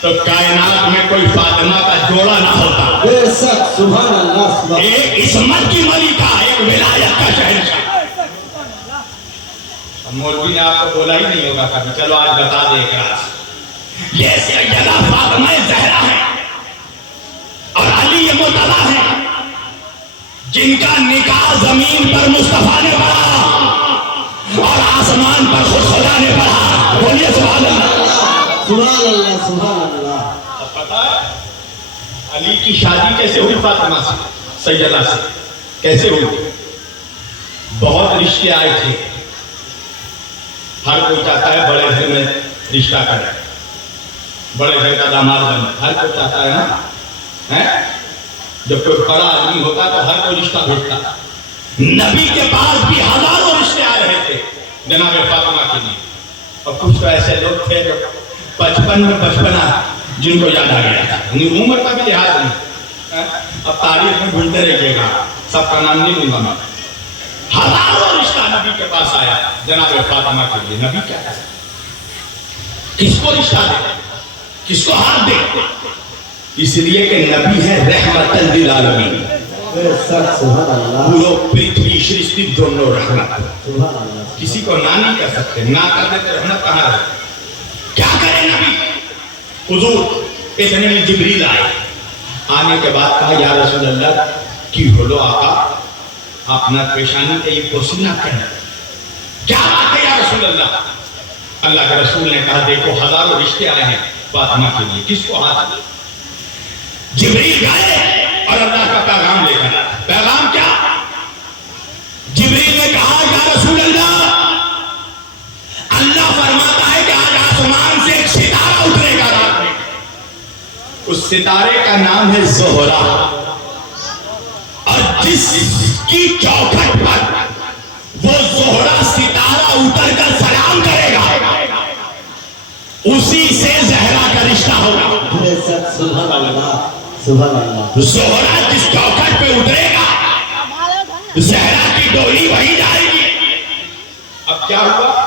تو کائنات میں کوئی فاطمہ کا جوڑا نہ ہوتا۔ بے شک سبحان اللہ سبحان اللہ، ایک عصمت کی ملکہ، ایک ولایت کا شہنشاہ۔ مولوی نے آپ کو بولا ہی نہیں ہوگا کبھی، چلو آج بتا دے ایک راز۔ یہ سیدہ فاطمہ زہرا ہے اور علی مرتضیٰ ہے، جن کا نکاح زمین پر مصطفیٰ نے پڑھا اور آسمان پر خود خدا نے پڑھا۔ بولیے سبحان اللہ، سبحان اللہ سبحان اللہ۔ اب پتا ہے علی کی شادی کیسے ہوئی فاطمہ سے، سیدہ سے کیسے ہوئی؟ بہت رشتے آئے تھے، ہر کوئی چاہتا ہے بڑے گھر میں رشتہ کرے، بڑے گھر کا داماد بنے، ہر کوئی چاہتا ہے نا، جب کوئی بڑا آدمی ہوتا تو ہر کوئی رشتہ بھیجتا۔ نبی کے پاس بھی ہزاروں رشتے آ رہے تھے جناب فاطمہ کے لیے، اور کچھ تو ایسے لوگ تھے جو 55 میں 55 جن کو یاد آ گیا تھا، عمر کا بھی لحاظ نہیں۔ اب تاریخ میں ڈھونڈتے رہیے گا، سب کا نام نہیں لوں گا میں۔ ہزاروں رشتہ نبی کے پاس آیا جناب فاطمہ کے لیے. نبی کیا ہے؟ کس کو رشتہ دے, کس کو ہاتھ دے؟ اس لیے کہ نبی ہے رحمت للعالمین. پورو پرتھوی سرشٹی دونوں رحمت. کسی کو نہ نہیں کر سکتے, نہ کر دیتے رحمت کہاں رہے. کیا کرے نبی؟ حضور اتنے میں جبریل آئے. آنے کے بعد کہا یا رسول اللہ کی بولو آقا اپنا پیشانی کے یہ پوسینہ کرنا. کیا بات ہے یا رسول اللہ؟ اللہ کے رسول نے کہا دیکھو ہزاروں رشتے آئے ہیں فاطمہ کے لیے, کس کو ہاتھ دے؟ جبریل گئے اور اللہ کا پیغام لے کر. پیغام کیا؟ جبریل نے کہا یا رسول اللہ اللہ فرماتا ہے کہ آج آسمان سے ایک ستارہ اترے گا رات میں. اس ستارے کا نام ہے زہرا, اور جس کی چوکھٹ پر وہ زہرا ستارہ اتر کر سلام کرے گا اسی سے زہرا کا رشتہ ہوگا. سبحان اللہ سبحان اللہ. زہرا جس چوکھٹ پہ اترے گا زہرا کی ڈولی وہی جائے گی. اب کیا ہوا؟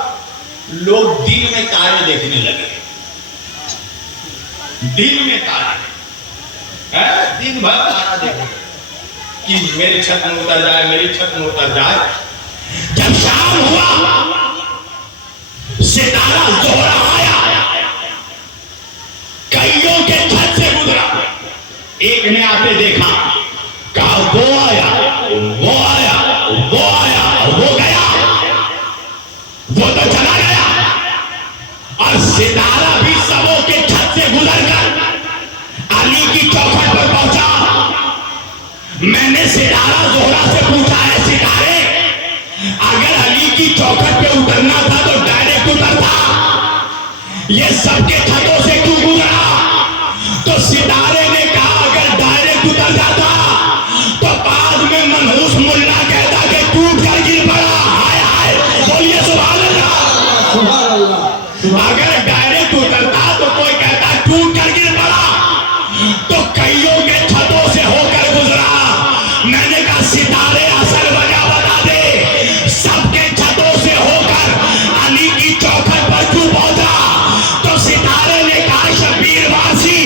لوگ دن میں تارے دیکھنے لگے. دن میں تارے, دن بھر تارا دیکھنے کہ میری چھت میں اتر جائے, میری چھت میں اتر جائے. جب شام ہوا ستارہ زہرا آیا, کئیوں کے چھت سے گزرا. ایک نے آتے دیکھا, کہا وہ آیا, وہ آیا, وہ آیا, وہ گیا, وہ تو چلا گیا. اور ستارہ بھی سبوں کے چھت سے گزر کر علی کی چوکھٹ پر پہنچا. میں نے ستارہ زہرا سے پوچھا ہے ستارے اگر علی کی چوکھٹ پہ اترنا تھا تو ڈائریکٹ اترتا, یہ سب کے چھتوں سے کیوں گزرا؟ تو ستارے نے کہا اگر ڈائریکٹ اتر جاتا تو بعد میں منحوس ملا کہتا کہ ٹوٹ کر گر پڑا. ہائے ہائے بولیے سبحان اللہ. سبحان اللہ. اگر ڈائریکٹ اترتا تو کوئی کہتا ٹوٹ کر گر پڑا, تو کئیوں کے چھتوں سے ہو کر گزرا. میں نے کہا ستارے اصل وجہ بتا دے, سب کے چھتوں سے ہو کر علی کی چوکھٹ پر کیوں پہنچا؟ تو ستارے نے کہا شبیر واسی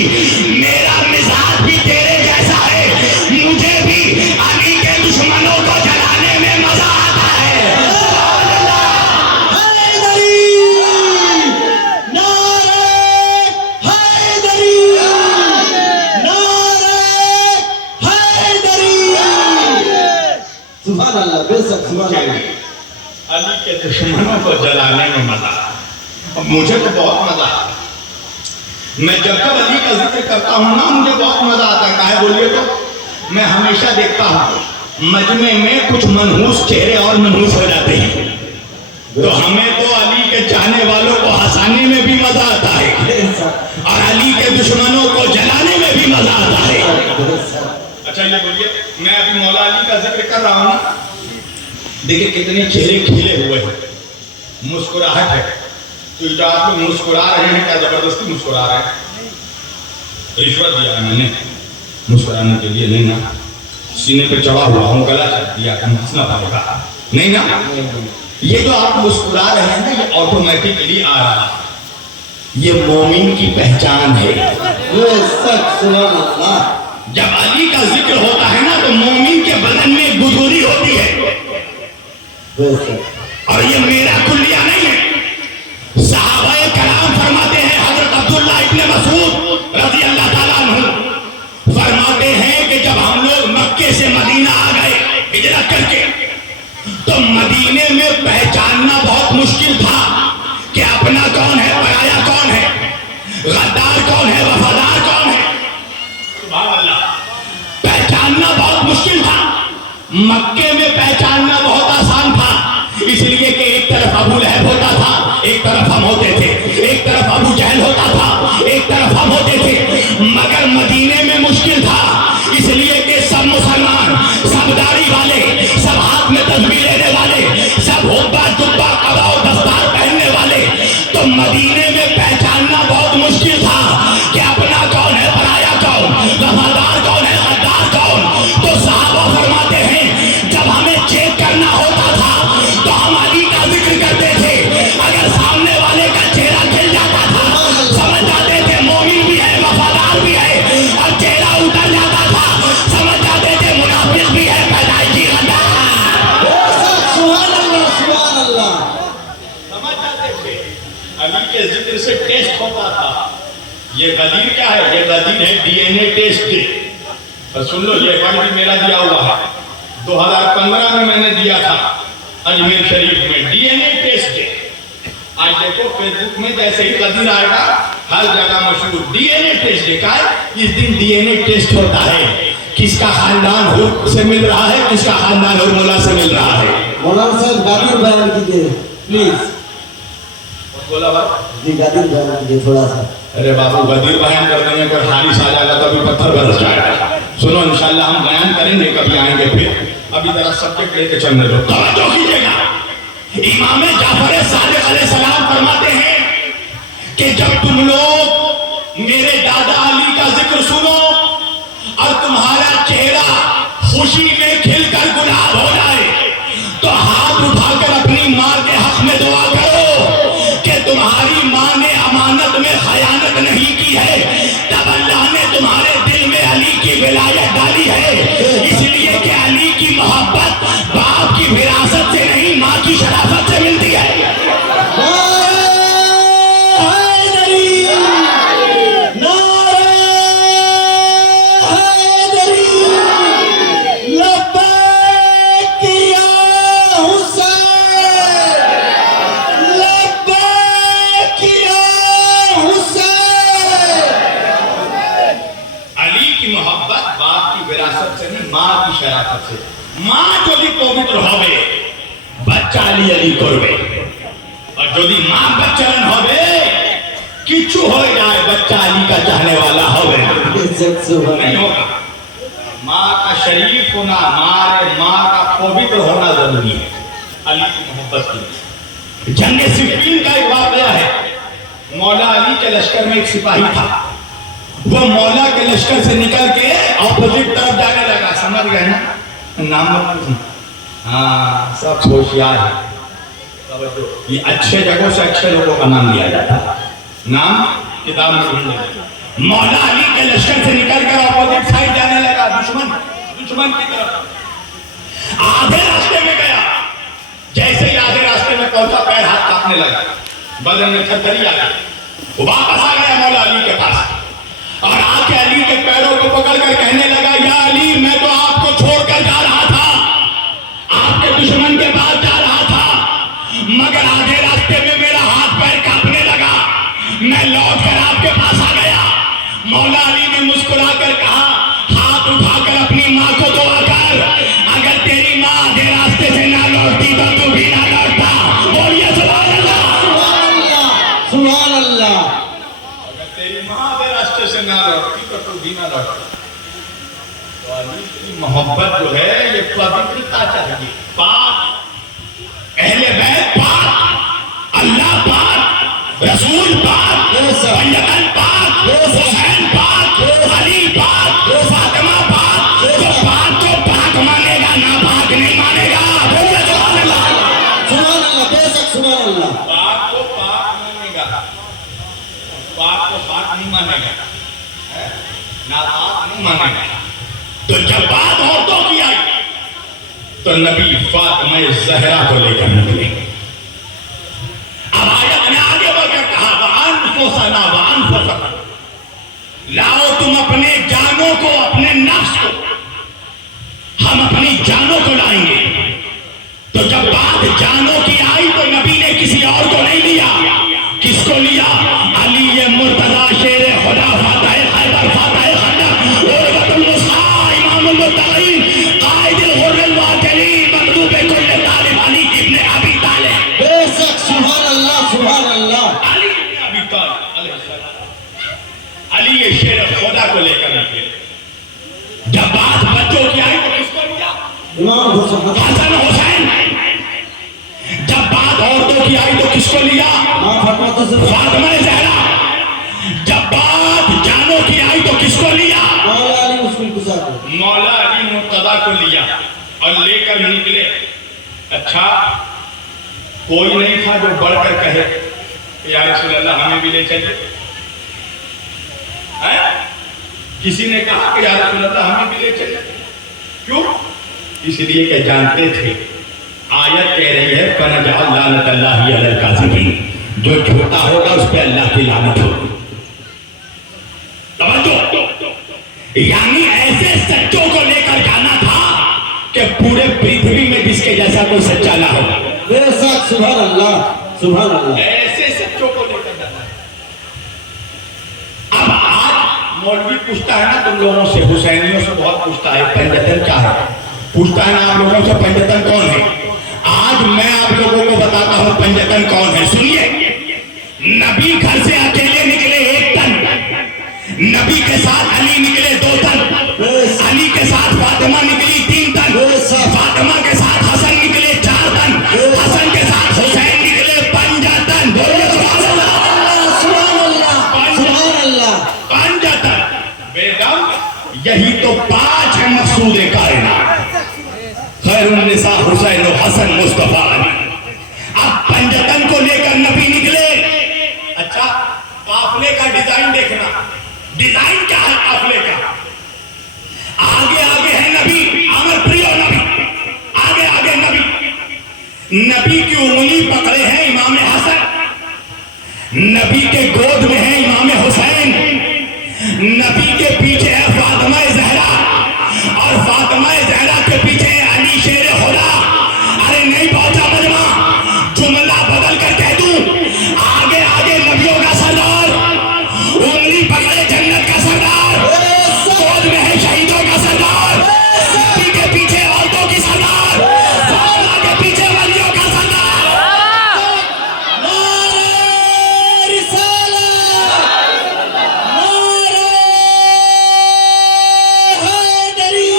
میرا مزاج بھی تیرے جیسا ہے, مجھے بھی علی کے دشمنوں کو جلانے میں مزہ آتا ہے. سبحان اللہ بے شک سبحان اللہ. علی کے دشمنوں کو جلانے میں مزہ آتا ہے. مجھے تو بہت مزہ آتا ہے. میں جب جب علی کا ذکر کرتا ہوں نا مجھے بہت مزہ آتا ہے. کہے بولیے تو میں ہمیشہ دیکھتا ہوں مجمع میں کچھ منحوس چہرے اور منحوس ہو جاتے ہیں, تو ہمیں تو علی کے چاہنے والوں کو ہنسانے میں بھی مزہ آتا ہے اور علی کے دشمنوں کو جلانے میں بھی مزہ آتا ہے. اچھا یہ بولیے میں ابھی مولا علی کا ذکر کر رہا ہوں نا, دیکھیں کتنے چہرے کھلے ہوئے ہیں, مسکراہٹ ہے. تو جو آپ لوگ مسکرا رہے ہیں کیا زبردستی مسکرا رہے ہیں؟ رشوت دیا ہے میں نے مسکرانے کے لیے؟ نہیں نا, سینے پہ چڑھا ہوا ہوں, گلا چڑھ دیا کہ ہنسنا پڑے گا, نہیں نا. یہ جو آپ مسکرا رہے ہیں نا یہ آٹومیٹکلی آ رہا ہے, یہ مومن کی پہچان ہے. بے شک سبحان اللہ. جب علی کا ذکر ہوتا ہے نا تو مومن کے بدن میں گدگدی ہوتی ہے, بے شک. اور یہ میرا کلیہ نہیں ہے. صحابہ کرام فرماتے ہیں, حضرت عبداللہ ابن مسعود رضی اللہ تعالیٰ عنہ فرماتے ہیں کہ جب ہم لوگ مکے سے مدینہ آ گئے ہجرت کر کے تو مدینے میں پہچاننا بہت مشکل تھا کہ اپنا کون ہے, پرایا کون ہے, غدار کون ہے, وفادار کون ہے. سبحان اللہ. پہچاننا بہت مشکل تھا. مکے میں پہچاننا بہت آسان تھا, اس لیے کہ ایک طرف ابو لہب ہوتا تھا, ایک طرف ہم ہوتے تھے, ایک طرف ابو جہل ہوتا تھا, ایک طرف ہم ہوتے تھے. مگر مدینے میں مشکل تھا, اس لیے کہ سب مسلمان, سب داڑھی والے, سب ہاتھ میں تسبیح لینے والے, سب ہوبا جبا قبا و دستار پہننے والے. تو مدینے میں پہچاننا بہت مشکل تھا کہ اپنا کون ہے, پرایا کون, وفادار کون ہے, غدار کون. تو صحابہ فرماتے ہیں جب ہمیں چیک کرنا ہوتا تھا ذکر سے ٹیسٹ ہوتا تھا. یہ غدیر کیا ہے؟ یہ غدیر ہے ڈی این اے ٹیسٹ. اور سن لو یہ ایوارڈ بھی میرا دیا ہوا ہے. 2015 میں نے دیا تھا اجمیر شریف میں ڈی این اے ٹیسٹ. آج دیکھو فیس بک میں جیسے ہی غدیر آئے گا ہر جگہ مشہور ڈی این اے ٹیسٹ. دیکھا ہے اس دن ڈی این اے ٹیسٹ ہوتا ہے. کس کا خاندان حر سے مل رہا ہے, کس کا خاندان حر مولا سے مل رہا ہے. مولانا صاحب غدیر بیان کیجیے پلیز. بولا بات جی غدیر بیان کیجیے تھوڑا سا. ارے بابو غدیر بیان کر دیں گے کوئی حادث آ جائے گا تو ابھی پتھر برس جائے گا. سنو انشاءاللہ ہم بیان کریں گے, کبھی آئیں گے پھر. ابھی ذرا سبجیکٹ لے کے چلنے دو. توجہ کیجیے گا. امام جعفر صادق علیہ السلام فرماتے ہیں کہ جب تم لوگ میرے دادا علی کا ذکر سنو اور تمہارا چہرہ خوشی میں کھل کر گلاب ہو جائے تو ہاتھ اٹھا کر اپنی ماں کے حق میں دعا کرو کہ تمہاری ماں نے امانت میں خیانت نہیں کی ہے, تب اللہ نے تمہارے دل میں علی کی ولایت ڈالی ہے. اس لیے کہ علی کی محبت باپ کی وراثت سے نہیں, ماں کی شرافت سے ملتی ہے. ماں کی شرافت سے. ماں جو بھی پوتر ہوے بچہ علی علی کربے, اور جو بھی ماں بچرن ہوے کچھو ہو جائے بچہ علی کا چاہنے والا ہوے نہیں ہوگا. ماں کا شریف ہونا, ماں کا پوتر ہونا ضروری ہے علی کی محبت کی. جنگ صفین کا ایک واقعہ ہے. مولا علی کے لشکر میں ایک سپاہی تھا. وہ مولا کے لشکر سے نکل کے اپوزٹ طرف جانے لگا. سمجھ گئے نا نام؟ ہاں سب ہوشیار ہے. یہ اچھے جگہوں سے اچھے لوگوں کا نام لیا جاتا ہے. نام کتاب میں ڈھونڈ لیں. مولا علی کے لشکر سے نکل کر اپوزٹ سائڈ جانے لگا, دشمن کی طرف. آدھے راستے میں گیا. جیسے ہی آدھے راستے میں پہنچا پیر ہاتھ کاپنے لگا, بدن میں تھرتھری آ گئی. وہ واپس آ گیا مولا علی کے پاس اور آ کے علی کے پیروں کو پکڑ کر کہنے لگا, یا علی میں تو آپ کو چھوڑ کر جا رہا تھا, آپ کے دشمن کے پاس جا رہا تھا, مگر آدھے راستے میں میرا ہاتھ پیر کانپنے لگا, میں لوٹ کر آپ کے پاس آ گیا. مولا علی نے مسکرا کر کہا, ہاتھ اٹھا کر اپنی ماں کو دعا کر, اگر تیری ماں آدھے راستے سے نہ لوٹتی تو تو بھی نہ لوٹتا. بولیے سبحان اللہ, سبحان اللہ. اگر تیری ماں آدھے راستے سے نہ لوٹتی تو تو بھی نہ لوٹتا. تو علی کی محبت جو ہے یہ پوترتا چاہیے. پاک اہل بیت پاک, اللہ پاک, رسول پاک, سیدنا پاک, حسین پاک, علی پاک, فاطمہ پاک. جو پاک کو پاک مانے گا, ناپاک نہیں مانے گا. بولیے سبحان اللہ, سبحان اللہ, بے شک سبحان اللہ. پاک کو پاک مانے گا, پاک کو پاک نہیں مانے گا, ناپاک نہیں مانے گا. تو جب بات عورتوں کی آئی تو نبی فاطمہ زہرا کو لے کر نکلے. اب آیت نے آگے بڑھ کر کہا, وَأَنفُسَنَا وَأَنفُسَكُمْ, لاؤ تم اپنے جانوں کو, اپنے نفس کو, ہم اپنی جانوں کو لائیں گے. تو جب بات جانوں کی آئی تو نبی نے کسی اور کو نہیں لیا. کس کو لیا؟ علی مرتضی شیر خدا, فاتح خیبر, فاتح خندق, عروۃ الوثقی, امام المتقین, قائد الغر الواکلین, مطلوب کل طالب, علی ابن ابی طالب. بے شک سبحان اللہ, سبحان اللہ. علی ابن ابی طالب علیہ السلام, علی یہ شیر خدا کو لے کر نکلے. جب بات بچوں کی آئی تو کس کو لیا؟ امام حسن حسین. جب بات عورتوں کی آئی تو کس کو لیا؟ فاطمہ زہرا. جب بات جانوں کی آئی تو کس کو لیا؟ مولا علی مرتضیٰ کو لیا اور لے کر نکلے. اچھا کوئی نہیں تھا جو بڑھ کر کہے یا رسول اللہ ہمیں بھی لے چلیے. کسی نے کہا کہ یا رسول اللہ ہمیں بھی لے چلیے. کیوں؟ اس لیے کہ جانتے تھے آیت کہہ رہی ہے فَنَجْعَلْ لَعْنَتَ اللَّهِ عَلَى الْكَاذِبِينَ, جو جھوٹا ہوگا اس پہ اللہ کی لعنت ہوگی. توجہ, یعنی ایسے سچوں کو لے کر جانا تھا کہ پورے پرتھوی میں جس کے جیسا کوئی سچا نہ ہو. بے شک, سبحان اللہ, سبحان اللہ. ایسے سچوں کو لے کر جانا. اب آج مولوی پوچھتا ہے نا تم لوگوں سے, حسینیوں سے بہت پوچھتا ہے پنجتن کیا ہے, پوچھتا ہے نا آپ لوگوں سے پنجتن کون ہے. آج میں آپ لوگوں کو بتاتا ہوں پنجتن کون ہے. سنیے, نبی گھر سے اکیلے نکلے 1 تن, نبی کے ساتھ علی نکلے 2 تن, علی کے ساتھ فاطمہ نکلی 3 تن, فاطمہ کے ساتھ حسن نکلے 4 تن, حسن کے ساتھ حسین نکلے 5 تن. بولے سبحان اللہ, سبحان اللہ, سبحان اللہ. 5 تن. بیگم, یہی تو 5 ہے مقصود کائنات. خیر النساء حسین و حسن مصطفیٰ علی. اب 5 تن کو لے کر نبی نکلے. اچھا, قافلے کا ڈیزائن دیکھنا, ڈیزائن کیا ہے قافلے کا. آگے آگے ہے نبی, امر پریو نبی, آگے آگے نبی, نبی کی انگلی پکڑے ہیں امام حسن, نبی کے گود میں ہے امام حسین, نبی کے پیچھے ہے فاطمہ زہرا, اور فاطمہ زہرا کے پیچھے ہے علی شیر خدا. ارے نہیں پہنچا مجمع, جملہ بدل کر کہہ دوں, آگے آگے نبیوں کا سردار, انگلی پکڑے جنت کا سردار, گود میں ہے شہیدوں کا سردار, نبی کے پیچھے عورتوں کی سردار, فاطمہ کے پیچھے ولیوں کا سردار. نعرہ رسالت, نعرہ حیدری,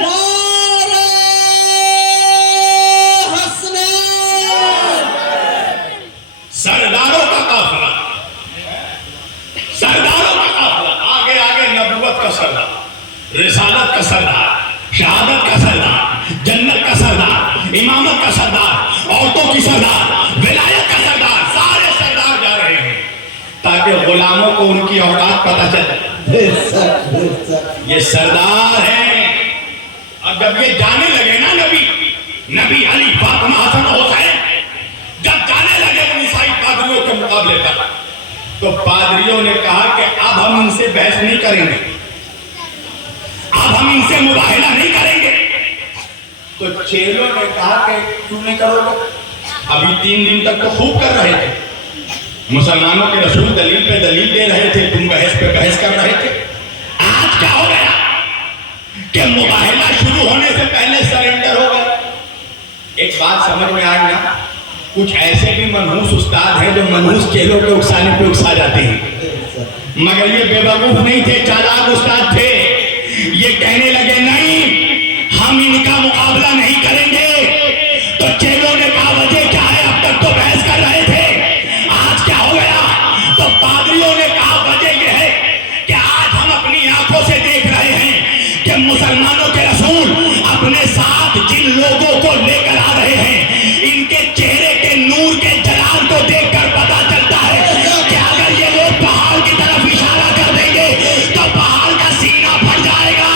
نعرہ حسنین. سرداروں کا قافلہ, سرداروں کا قافلہ, آگے آگے نبوت کا سردار, رسالت کا سردار, شہادت کا سردار, جنت کا سردار, امامت کا سردار, عورتوں کی سردار, ولایت کا سردار. سارے سردار جا رہے ہیں تاکہ غلاموں کو ان کی اوقات پتہ چلے. بے شک, بے شک. یہ سردار ہیں. اور جب یہ جانے لگے نا نبی علی فاطمہ حسن حسین, جب جانے لگے ان عیسائی پادریوں کے مقابلے پر, تو پادریوں نے کہا کہ اب ہم ان سے بحث نہیں کریں گے, اب ہم ان سے مباہلہ نہیں کریں گے. تو چیلوں نے کہا کہ کیوں نہیں کرو گے, ابھی 3 دن تک تو خوب کر رہے تھے, مسلمانوں کے رسول دلیل پہ دلیل دے رہے تھے, تم بحث پہ بحث کر رہے تھے. آج کیا ہو گیا کہ مباہلہ شروع ہونے سے پہلے سرنڈر ہو گیا. ایک بات سمجھ میں آئی نا, کچھ ایسے بھی منحوس استاد ہیں جو منحوس چیلوں کے اکسانے پہ اکسا جاتے ہیں, مگر یہ بے وقوف نہیں تھے, چالاک استاد تھے. یہ کہنے لگے نہیں ہم ان کا مقابلہ نہیں کریں گے. تو چیلوں نے کہا وجہ کیا ہے, اب تک تو بحث کر رہے تھے, آج کیا ہو گیا. تو پادریوں نے کہا وجہ یہ ہے کہ آج ہم اپنی آنکھوں سے دیکھ رہے ہیں کہ مسلمانوں کے رسول اپنے ساتھ جن لوگوں کو لے کر آ رہے ہیں, ان کے چہرے کے نور کے جلال کو دیکھ کر پتا چلتا ہے کہ اگر یہ لوگ پہاڑ کی طرف اشارہ کر دیں گے تو پہاڑ کا سینہ پھٹ جائے گا.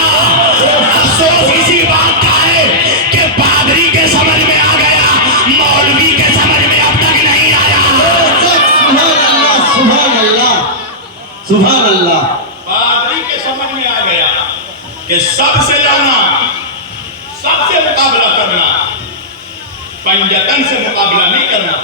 افسوس اسی بات کا ہے کہ پادری کے سمجھ میں آ گیا, مولوی کے سمجھ میں اب تک نہیں آیا. سبحان اللہ, سبحان اللہ. پادری کے سمجھ میں آ گیا کہ سب سے لڑنا, سب سے مقابلہ کرنا, پنجتن سے مقابلہ نہیں کرنا.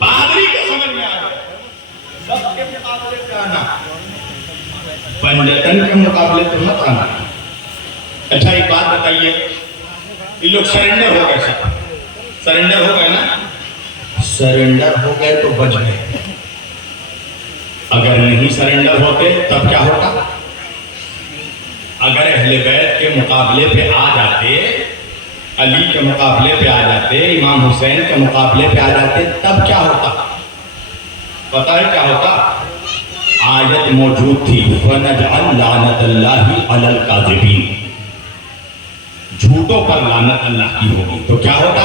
پادری کے سمجھ میں آ گیا سب کے مقابلے پہ آنا, پنجتن کے مقابلے پہ مت آنا. اچھا ایک بات بتائیے, یہ لوگ سرنڈر ہو گئے, سب سرنڈر ہو گئے نا, سرنڈر ہو گئے تو بچ گئے. اگر نہیں سرنڈر ہوتے تب کیا ہوتا. اگر اہل بیت کے مقابلے پہ آ جاتے, علی کے مقابلے پہ آ جاتے, امام حسین کے مقابلے پہ آ جاتے, تب کیا ہوتا. پتہ ہے کیا ہوتا, آیت موجود تھی وَنَجْعَلْ لَعْنَةَ اللَّهِ عَلَى الْكَاذِبِينَ, جھوٹوں پر لعنت اللہ کی ہوگی. تو کیا ہوتا,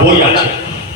বই আছে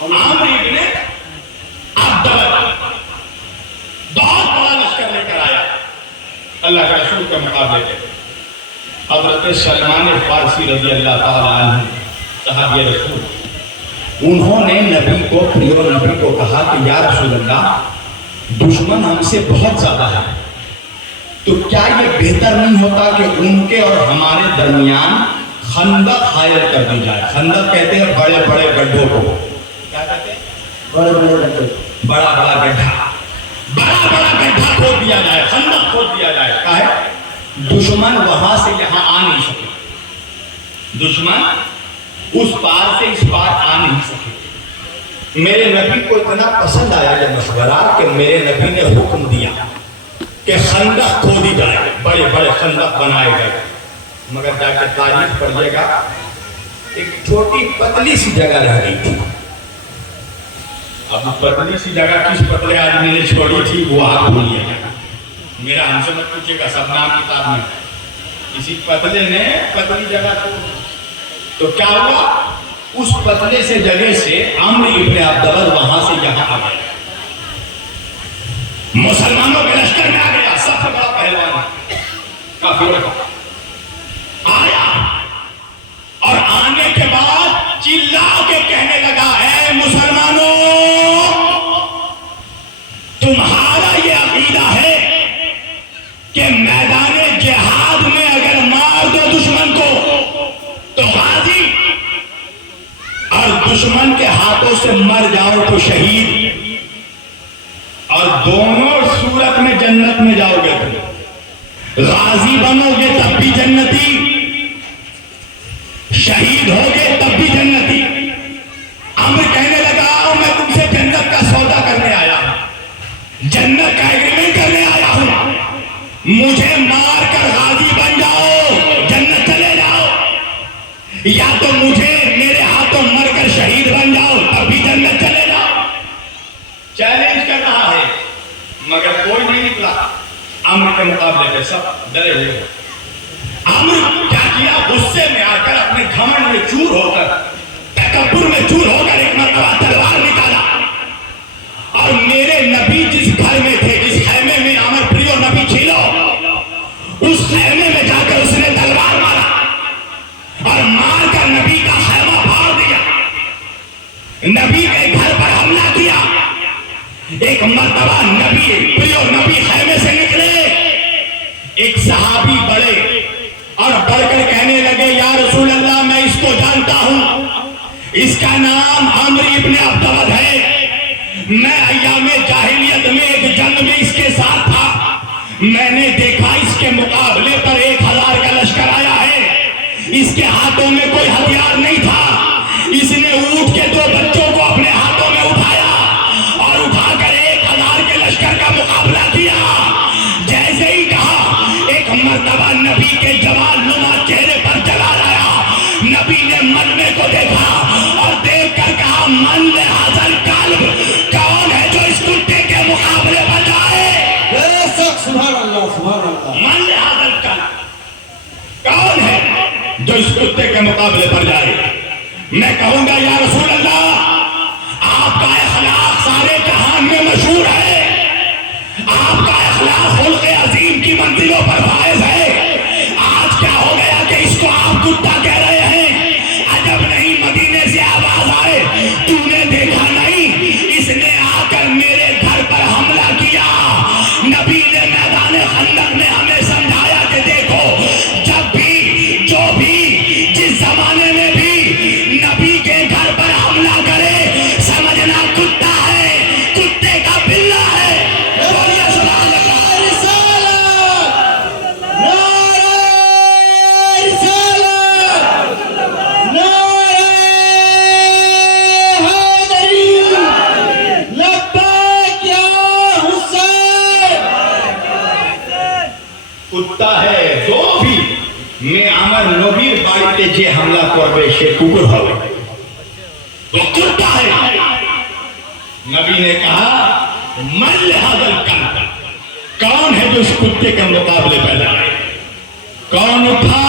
عامر ابن عبداللہ بہت بڑا لشکر لے کر آیا اللہ کے رسول کے مقابلے میں. حضرت سلمان فارسی رضی اللہ تعالیٰ عنہ صحابی رسول, انہوں نے نبی کو, پریو نبی کو کہا کہ یا رسول اللہ, دشمن ہم سے بہت زیادہ ہے, تو کیا یہ بہتر نہیں ہوتا کہ ان کے اور ہمارے درمیان خندق حائل کر دی جائے. خندق کہتے ہیں بڑے بڑے گڈھوں کو, کیا کہتے ہیں, بڑے بڑے گڈھے, بڑا بڑا گڈھا, بڑا بڑا گڈھا کھود دیا جائے, خندق کھود دیا جائے. کہا ہے دشمن وہاں سے یہاں آ نہیں سکے, دشمن اس پار سے اس پار آ نہیں سکے. میرے نبی کو اتنا پسند آیا یہ مشورہ کہ میرے نبی نے حکم دیا کہ خندق کھودی جائے, بڑے بڑے خندق بنائے گئے. مگر جا کے تاریخ پڑھیے گا, ایک چھوٹی پتلی سی جگہ رہ گئی تھی. اب پتلی سی جگہ کس پتلے آدمی نے چھوڑی تھی وہ آپ بھولیے گا, میرا ہم سے مت پوچھے گا, سب نام کتاب میں کسی پتلے نے پتلی جگہ تو کیا ہوا, اس پتلے سے جگہ سے عامر ابن عبداللہ وہاں سے یہاں آ گیا, مسلمانوں کے لشکر میں آ گیا, سب سے بڑا پہلوان کافروں کا آیا, اور آنے کے بعد چلا کے کہنے لگا اے مسلمانوں, تمہارا یہ عقیدہ ہے کہ میدان جہاد میں اگر مار دو دشمن کو تو غازی, اور دشمن کے ہاتھوں سے مر جاؤ تو شہید, اور دونوں صورت میں جنت میں جاؤ گے. غازی بنو گے تب بھی جنتی, شہید ہوگے تب بھی جنتی. عمر کہنے لگا میں تم سے جنت کا سودا کرنے آیا ہوں, جنت کا ایگریمنٹ کرنے آیا ہوں, مجھے مار کر غازی بن جاؤ جنت چلے جاؤ, یا تو مجھے میرے ہاتھوں مر کر شہید بن جاؤ تب بھی جنت چلے جاؤ. چیلنج کر رہا ہے مگر کوئی نہیں نکلا. عمر کے مقابلے میں سب ڈرے ہوئے. عمر کیا کیا, غصے میں آ کر اپنے گھمنڈ میں چور ہو کر, تکبر میں چور ہو کر ایک مرتبہ تلوار نکالا, اور میرے نبی جس گھر میں تھے, جس خیمے میں عمر پریو نبی چھیلو, اس خیمے میں جا کر اس نے تلوار مارا, اور مار کر نبی کا خیمہ پھاڑ دیا, نبی کے گھر پر حملہ کیا. ایک مرتبہ نبی پریو نبی خیمے سے نکلے, ایک صحابی بڑے اور بڑھ کر کہنے لگے یا رسول اللہ میں اس کو جانتا ہوں, اس کا نام عامر ابن عبداللہ ہے, میں ایام جاہلیت میں ایک جنگ میں اس کے ساتھ تھا, میں نے دیکھا اس کے مقابلے پر 1000 کا لشکر آیا ہے, اس کے ہاتھوں میں کوئی ہتھیار نہیں تھا, اس نے اونٹ کے 2 بچوں کو اپنے ہاتھوں میں اٹھایا اور اٹھا کر 1000 کے لشکر کا مقابلہ کیا. جیسے ہی کہا ایک مرتبہ نبی کے جوان نما چہرے پر جلال آیا, نبی نے ملمے کو دیکھا اور دیکھ کر کہا من لحاظل قلب, کون ہے جو اس کتے کے مقابلے پر جائے. سبحان اللہ, سبحان اللہ. من لحاظل قلب, کون ہے جو اس کتے کے مقابلے پر جائے. میں کہوں گا یا رسول اللہ آپ کا اخلاق سارے جہان میں مشہور ہے, آپ کا اخلاق خلق عظیم کی منزلوں پر فائز ہے, آج کیا ہو گیا کہ اس کو آپ کتا کہہ رہے ہیں. عجب نہیں مدینے سے آواز آئے, تو نے دیکھا نہیں اس نے آ کر میرے گھر پر حملہ کیا. نبی نے میدان خندق میں ہمیں سمجھایا کہ دیکھو جب بھی جو بھی جس زمانے میں بھی نبی کے گھر پر حملہ کرے سمجھنا کتا ہے, کتے کا بلا ہے. بولیے سبحان اللہ. رسالت, نعرہ رسالت, نعرہ حیدری, لبیک یا حسین. کتا ہے جو بھی میں عمر نبیر باڑیتے جے حملہ کربے شے کبر ہوئے, وہ کتا ہے. نبی نے کہا من لحاظل قلب, کون ہے جو اس کتے کے مقابلے پہ جائے. کون اٹھا,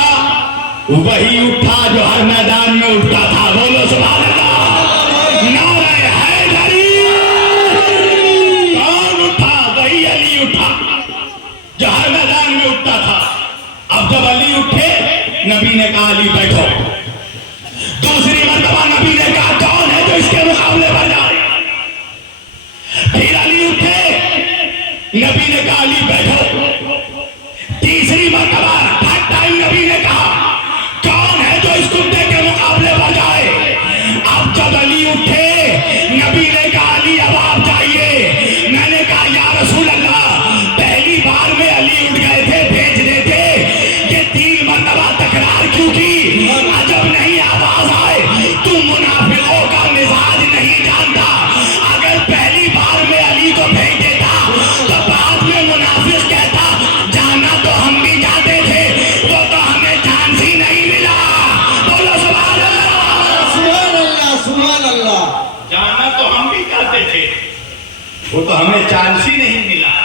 وہی اٹھا جو ہر میدان میں اٹھتا تھا. بولو سبحان اللہ. نعرہ نبی نے کہا علی بیٹھو. تیسری مرتبہ تھرڈ ٹائم نبی نے کہا کون ہے جو اس کتے کے مقابلے پر جائے. اب جب علی اٹھے نبی نے کہا علی اب آپ جائیے. میں نے کہا یا رسول اللہ پہلی بار میں علی اٹھ گئے تھے بھیج دیتے, یہ 3 مرتبہ تکرار کیوں کی؟ عجب نہیں آواز آئے تو منافقوں کا مزاج نہیں جانتا. اگر پہلی بار میں علی کو بھیج دیتا تو بعد میں منافق کہتا جانا تو ہم بھی جاتے تھے, وہ تو ہمیں چانس ہی نہیں ملا. بولو سبحان اللہ. سبحان اللہ سبحان اللہ. جانا تو ہم بھی جاتے تھے, وہ تو ہمیں چانس ہی نہیں ملا.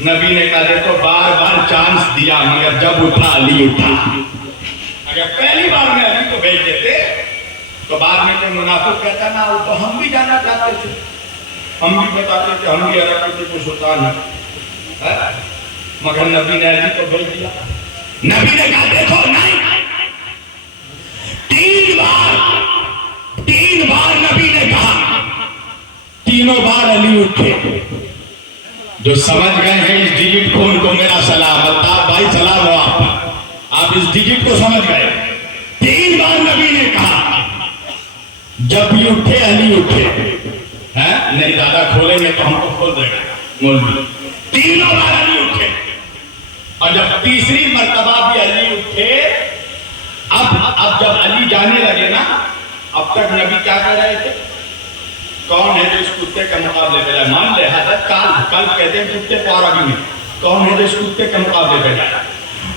نبی نے کہا دیکھو بار بار چانس دیا مگر جب اٹھا علی اٹھا. اگر پہلی بار میں علی کو بھیج دیتے تو بعد میں کوئی منافق کہتا نا وہ تو ہم بھی جانا چاہتے تھے, ہم بھی بتاتے تھے, ہم بھی عرب کے کوئی سلطان ہے, مگر نبی نے علی کو بھیج دیا. نبی نے کہا دیکھو نہیں, 3 بار نبی نے کہا, تینوں بار علی اٹھے. جو سمجھ گئے ہیں اس ڈیجٹ کو ان کو میرا سلام. الطاف بھائی سلام ہو آپ اس ڈیجٹ کو سمجھ گئے. 3 بار نبی نے کہا, جب بھی اٹھے علی اٹھے. نہیں دادا کھولیں گے تو ہم کو کھول دے گا. تینوں بار علی اٹھے اور جب تیسری مرتبہ بھی علی اٹھے. اب جب علی جانے لگے نا, اب تک نبی کیا کہہ رہے تھے کون ہے جو اس کتے کے مقابلے پہ جائے. مان لے حضرت کل کہتے ہیں کتے کو عربی میں کون ہے جو اس کتے کے مقابلے پہ جائے.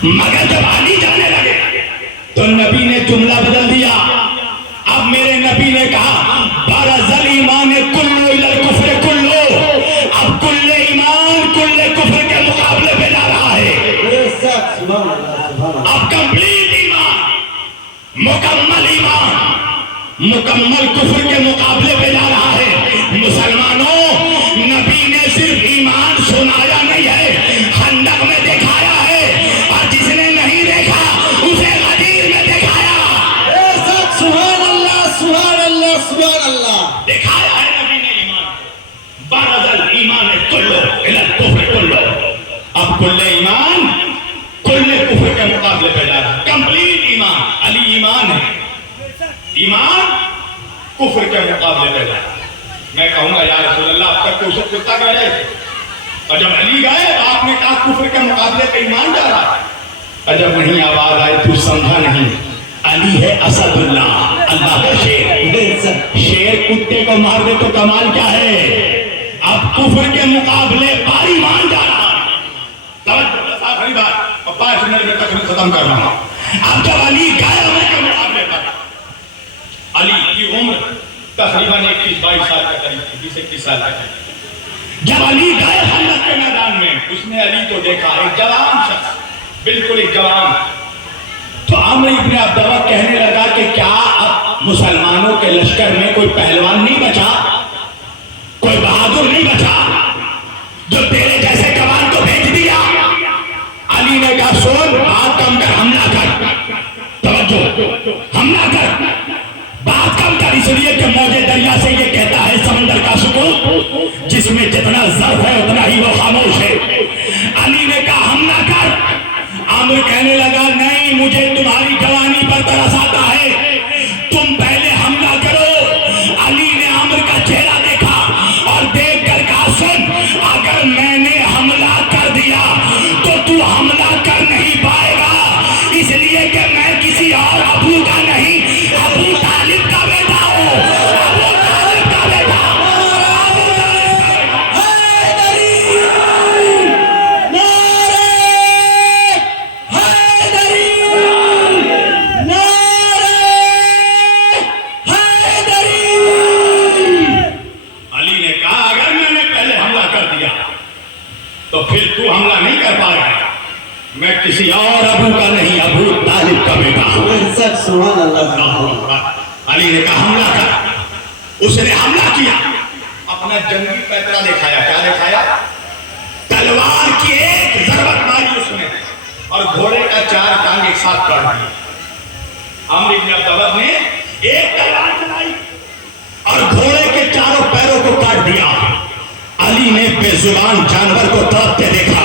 مگر جب علی جانے لگے تو نبی نے جملہ بدل دیا. اب میرے نبی نے کہا برز الایمان کلو الی الکفر کلو. اب کل ایمان کل کفر کے مقابلے پہ جا رہا ہے. اب کمپلیٹ ایمان, مکمل ایمان مکمل کفر کے مقابلے پہ جا رہا ہے. مسلمانوں نبی نے صرف ایمان سنایا نہیں ہے, خندق میں دکھایا ہے, اور جس نے نہیں دیکھا اسے غدیر میں دکھایا. سبحان اللہ سبحان اللہ سبحان اللہ. دکھایا ہے نبی نے ایمان. برز الایمان کلو الی الکفر کلو. اب کل ایمان کل کفر کے مقابلے پہ جا رہا ہے. کمپلیٹ ایمان. علی ایمان ہے, ایمان کفر کے مقابلے پہ جا رہا ہے. میں کہوں گا یا رسول اللہ اب تک تو اسے کتا کہہ رہے تھے, اور جب علی گئے آپ نے کہا کفر کے مقابلے پہ ایمان جا رہا ہے. عجب نہیں آواز آئی تو سمجھا نہیں. علی ہے اسد اللہ, اللہ کا شیر. شیر کتے کو مار دے تو کمال کیا ہے. اب کفر کے مقابلے پر ایمان جا رہا ہے. توجہ بات اور 5 منٹ میں تقریر ختم کر رہا ہوں. اب جب علی گئے عمر کے مقابلے پر, علی کی عمر تقریباً 21-22 سال کا قریب تھی, 20-21 سال کا قریب. جب علی گئے خندق کے میدان میں اس نے علی کو دیکھا, ایک جوان شخص, بالکل ایک جوان. تو عمرو ابن عبداللہ کہنے لگا کہ کیا اب مسلمانوں کے لشکر میں کوئی پہلوان نہیں بچا, کوئی بہادر نہیں بچا جو تیرے جیسے جوان کو بھیج دیا. علی نے کہا سن بات کم کر, حملہ کر. توجہ, حملہ کر, بات کم کر, اس لیے کہ موج دریا سے یہ کہتا ہے سمندر کا سکون جس میں جتنا ظرف ہے اتنا ہی وہ خاموش ہے. علی نے کہا حملہ کر. عمرو کہنے لگا نہیں, مجھے تمہاری جوانی پر ترس آتا ہے, تم پہلے حملہ کرو. علی نے عمرو کا چہرہ دیکھا اور دیکھ کر کہا سن, اگر میں نے حملہ کر دیا تو حملہ کر نہیں پائے گا, اس لیے کہ میں کسی اور ابو کا نہیں, ابو طالب کا بیٹا ہوں. ابو طالب کا بیٹا. علی نے کہا اگر میں نے پہلے حملہ کر دیا تو پھر تو حملہ نہیں کر پائے گا. میں کسی اور ابو کا نہیں, ابو طالب کا بیٹا ہوں. سبحان اللہ. علی نے کہا حملہ کر. اس نے حملہ کیا, اپنا جنگی پیکرا دکھایا. کیا دکھایا؟ تلوار کی ایک ضربت ماری اس نے اور گھوڑے کا 4 ٹانگ ایک ساتھ کاٹ دیا. عمرو بن عبداللہ نے ایک تلوار چلائی اور گھوڑے کے چاروں پیروں کو کاٹ دیا. علی علی نے بے زبان جانور کو تڑپتے دیکھا.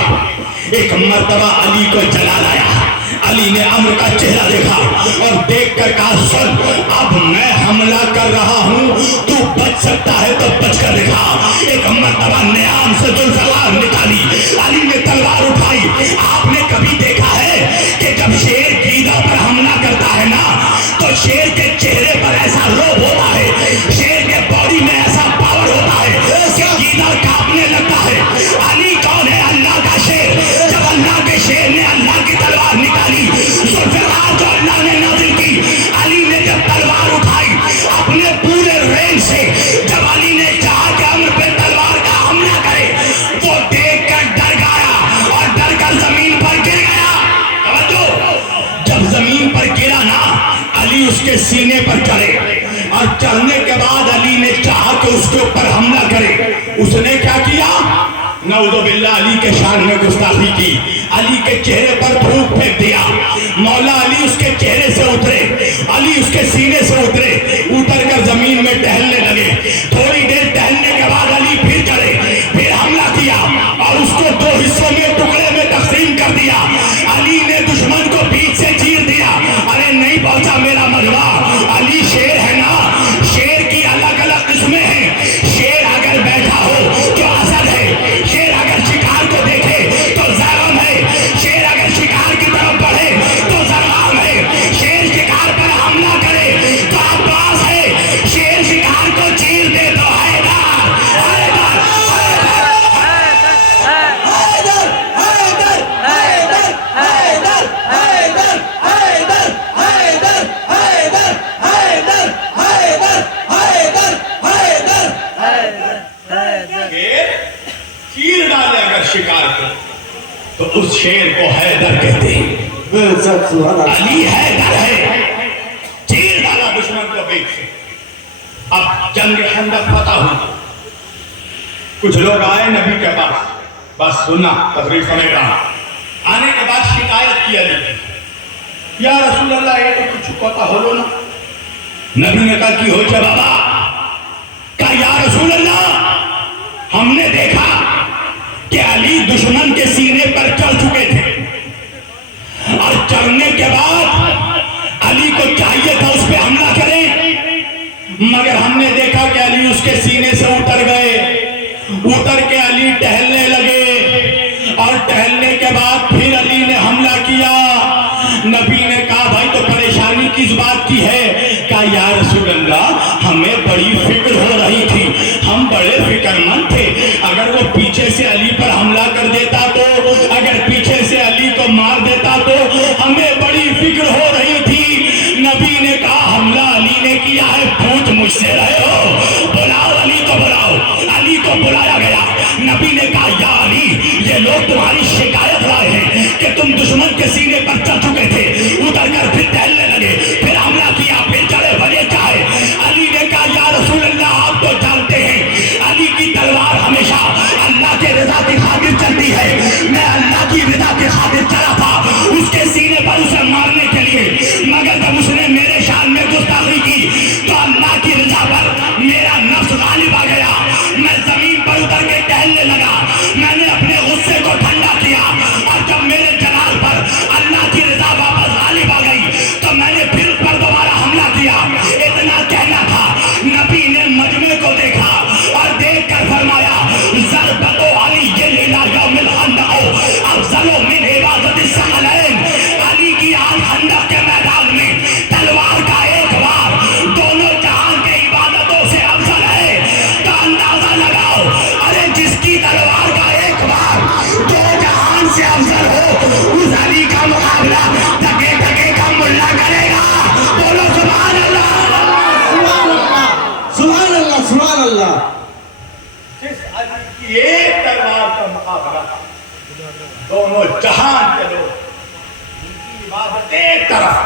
ایک مرتبہ علی کو جلال آیا. علی نے عمرو کا چہرہ دیکھا اور دیکھ کر کہا سن اب میں حملہ کر رہا ہوں, تو بچ سکتا ہے تو بچ کر دکھا. ایک مرتبہ نیام سے ذوالفقار نکالی. علی نے تلوار اٹھائی. آپ نے کبھی دیکھا ہے کہ جب شیر گیدڑ پر حملہ کرتا ہے نا تو شیر کے چہرے پر ایسا روب ہوتا ہے, شیر کے باڈی میں ایسا پاور ہوتا ہے کہ گیدڑ کانپنے لگتا ہے. علی کون ہے؟ اللہ کا شیر. جب اللہ کے شیر نے اللہ کی تلوار نکالی, ذوالفقار جو اللہ نے نازل کی, علی نے جب تلوار اٹھائی اپنے پورے رینج سے, جب علی نے چاہا کہ عمرو پہ تلوار کا حملہ کرے, وہ دیکھ کر ڈر گیا اور ڈر کر زمین پر گر گیا. جب زمین پر گرا نا, علی اس کے سینے پر چڑھے اور چڑھنے کے بعد علی نے چاہا کہ اس کے اوپر حملہ کرے. اس نے کیا کیا؟ نعوذ باللہ, علی کے شان میں گستاخی کی. علی کے چہرے پر تھوک پھینک دیا. مولا علی اس کے چہرے سے اترے, علی اس کے سینے سے اترے, اتر کر زمین میں ٹہلنے لگے. تھوڑی دیر ٹہلنے کے بعد علی پھر چڑھے, پھر حملہ کیا اور اس کو دو حصوں میں ٹکڑے میں تقسیم کر دیا. علی نے دشمن کو بیچ سے چیر دیا. ارے نہیں پہنچا میرا مغوا. علی شیر ہے نا, شیر کی الگ الگ قسمیں ہیں. شیر اگر بیٹھا ہو تو اسد ہے, شیر اگر شکار کو دیکھے تو زرم ہے, شیر اگر شکار کی طرف بڑھے تو زرغام ہے, شیر شکار پر حملہ کرے تو عباس ہے, شیر شکار کو چیر دے تو حیدر. حیدر حیدر حیدر حیدر حیدر حیدر حیدر حیدر حیدر حیدر حیدر حیدر حیدر. چیر ڈالے اگر شکار کو تو اس شیر کو حیدر کہتے ہیں. علی حیدر ہے, چیر ڈالا دشمن کو بیچ سے. اب جنگ خندق فتح ہوئی. کچھ لوگ آئے نبی کے پاس, بس سنا تقریر سمجھ رہا. آنے کے بعد شکایت کی علی, یا رسول اللہ یہ تو کچھ پتا ہو لو نا. نبی نے کہا کی ہو چھے بابا. کہا یا رسول اللہ ہم نے دیکھا کہ علی دشمن کے سینے پر چڑھ چکے تھے اور چڑھنے کے بعد علی کو چاہیے تھا اس پہ حملہ کریں, مگر ہم نے دیکھا کہ علی اس کے سینے سے اتر گئے. اتر کے علی ٹہلنے لگے اور ٹہلنے کے بعد پھر علی نے حملہ کیا. نبی نے کہا بھائی تو پریشانی کس بات کی ہے؟ کہا یا رسول اللہ ہمیں بڑی فکر ہو رہی تھی, ہم بڑے فکر مند تھے. اگر وہ پیچھے سے علی پر حملہ کر دیتا تو, اگر پیچھے سے علی کو مار دیتا تو ہمیں بڑی فکر ہو رہی تھی. نبی نے کہا حملہ علی نے کیا ہے, پوچھ مجھ سے رہے ہو, بلاؤ علی کو بلاؤ. علی کو بلایا گیا. نبی نے کہا یا علی یہ لوگ تمہاری شکایت لائے ہیں کہ تم دشمن کے سینے پر چڑھ چکے تھے, اتر کر پھر ٹہلنے لگے, پھر حملہ کیا, پھر چڑھے بجے چاہے. علی نے کہا یا رسول اللہ آپ تو جانتے ہیں علی کی تلوار ہمیشہ اللہ کے رضا کی خاطر چلتی ہے. میں اللہ کی رضا کی خاطر چلا تھا اس کے سینے پر اسے مارنے کے لیے, مگر جب اس نے میرے شان میں گستاخی کی تو اللہ کی رضا پر میرا نفس غالب آ گیا. میں زمین پر اتر کے ٹہلنے لگا, میں نے اپنے غصے کو ٹھنڈا کیا اور جب میرے جلال پر اللہ کی رضا واپس غالب آ گئی تو میں نے پھر پر دوبارہ حملہ کیا. اتنا کہنا تھا. نبی نے مجمع کو دیکھا اور دیکھ کر فرمایا ضربت علی لیلا یوم الخندق افضل من عبادت الثقلین. علی کی آج خندق کے میدان میں تلوار کا ایک وار دونوں جہان کے عبادتوں سے افضل ہے. تو اندازہ لگاؤ, ارے جس کی تلوار کا ایک وار دو جہان سے افضل ہو اس علی کا مقابلہ ٹکے ٹکے کا ملا کرے گا. بولو سبحان اللہ. سبحان اللہ سبحان اللہ. جس علی کی ایک تلوار کا مقابلہ دونوں جہان کے لوگ, ان کی عبادت ایک طرف,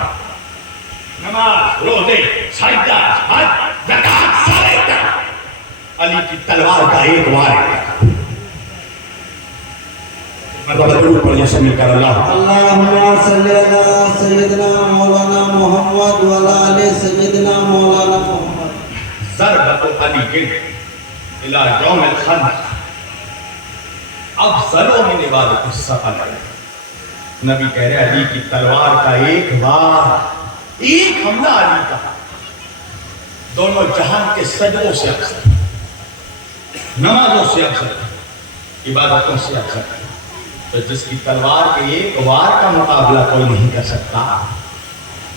نماز روزے سجدہ حج زکات سب ایک طرف, علی کی تلوار کا ایک وار ہے. مرتبہ درود پڑھیے سب مل کر اللہ اللہم صلی علی سیدنا مولانا محمد وعلی آل سیدنا مولانا محمد. ضربت علی الى یوم الخندق افضل من عبادت السفر. نبی کہہ رہے علی کی تلوار کا ایک وار، ایک حملہ علی کا دونوں جہان کے سجدوں سے افضل، نمازوں سے افضل، عبادتوں سے افضل. تو جس کی تلوار کے ایک وار کا مقابلہ کوئی نہیں کر سکتا،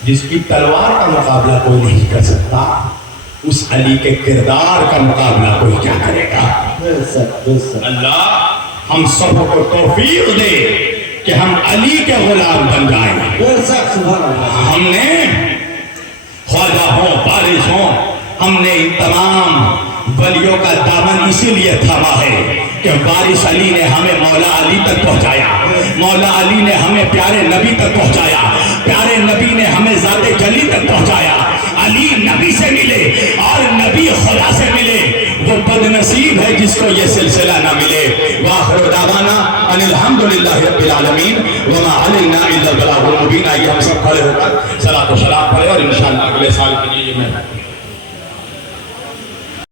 جس کی تلوار کا مقابلہ کوئی نہیں کر سکتا، اس علی کے کردار کا مقابلہ کوئی کیا کرے گا؟ اللہ ہم سب کو توفیق دے کہ ہم علی کے غلام بن جائیں. ہم نے خواجہ ہوں، بارش ہوں، ہم نے ان تمام ولیوں کا دامن اسی لیے تھاما ہے کہ وارث علی نے ہمیں مولا علی تک پہنچایا، مولا علی نے ہمیں پیارے نبی تک پہنچایا، پیارے نبی نے ہمیں ذات جلی تک پہنچایا. علی نبی سے ملے اور نبی خدا سے ملے، وہ بد نصیب ہے جس کو یہ سلسلہ نہ ملے. وآخر دعوانا ان الحمدللہ رب العالمین وما علینا الا البلاغ المبین. آئیے ہم سب کھڑے ہو کر صلاۃ و سلام پڑھیں اور انشاءاللہ اگلے سال کے لیے میں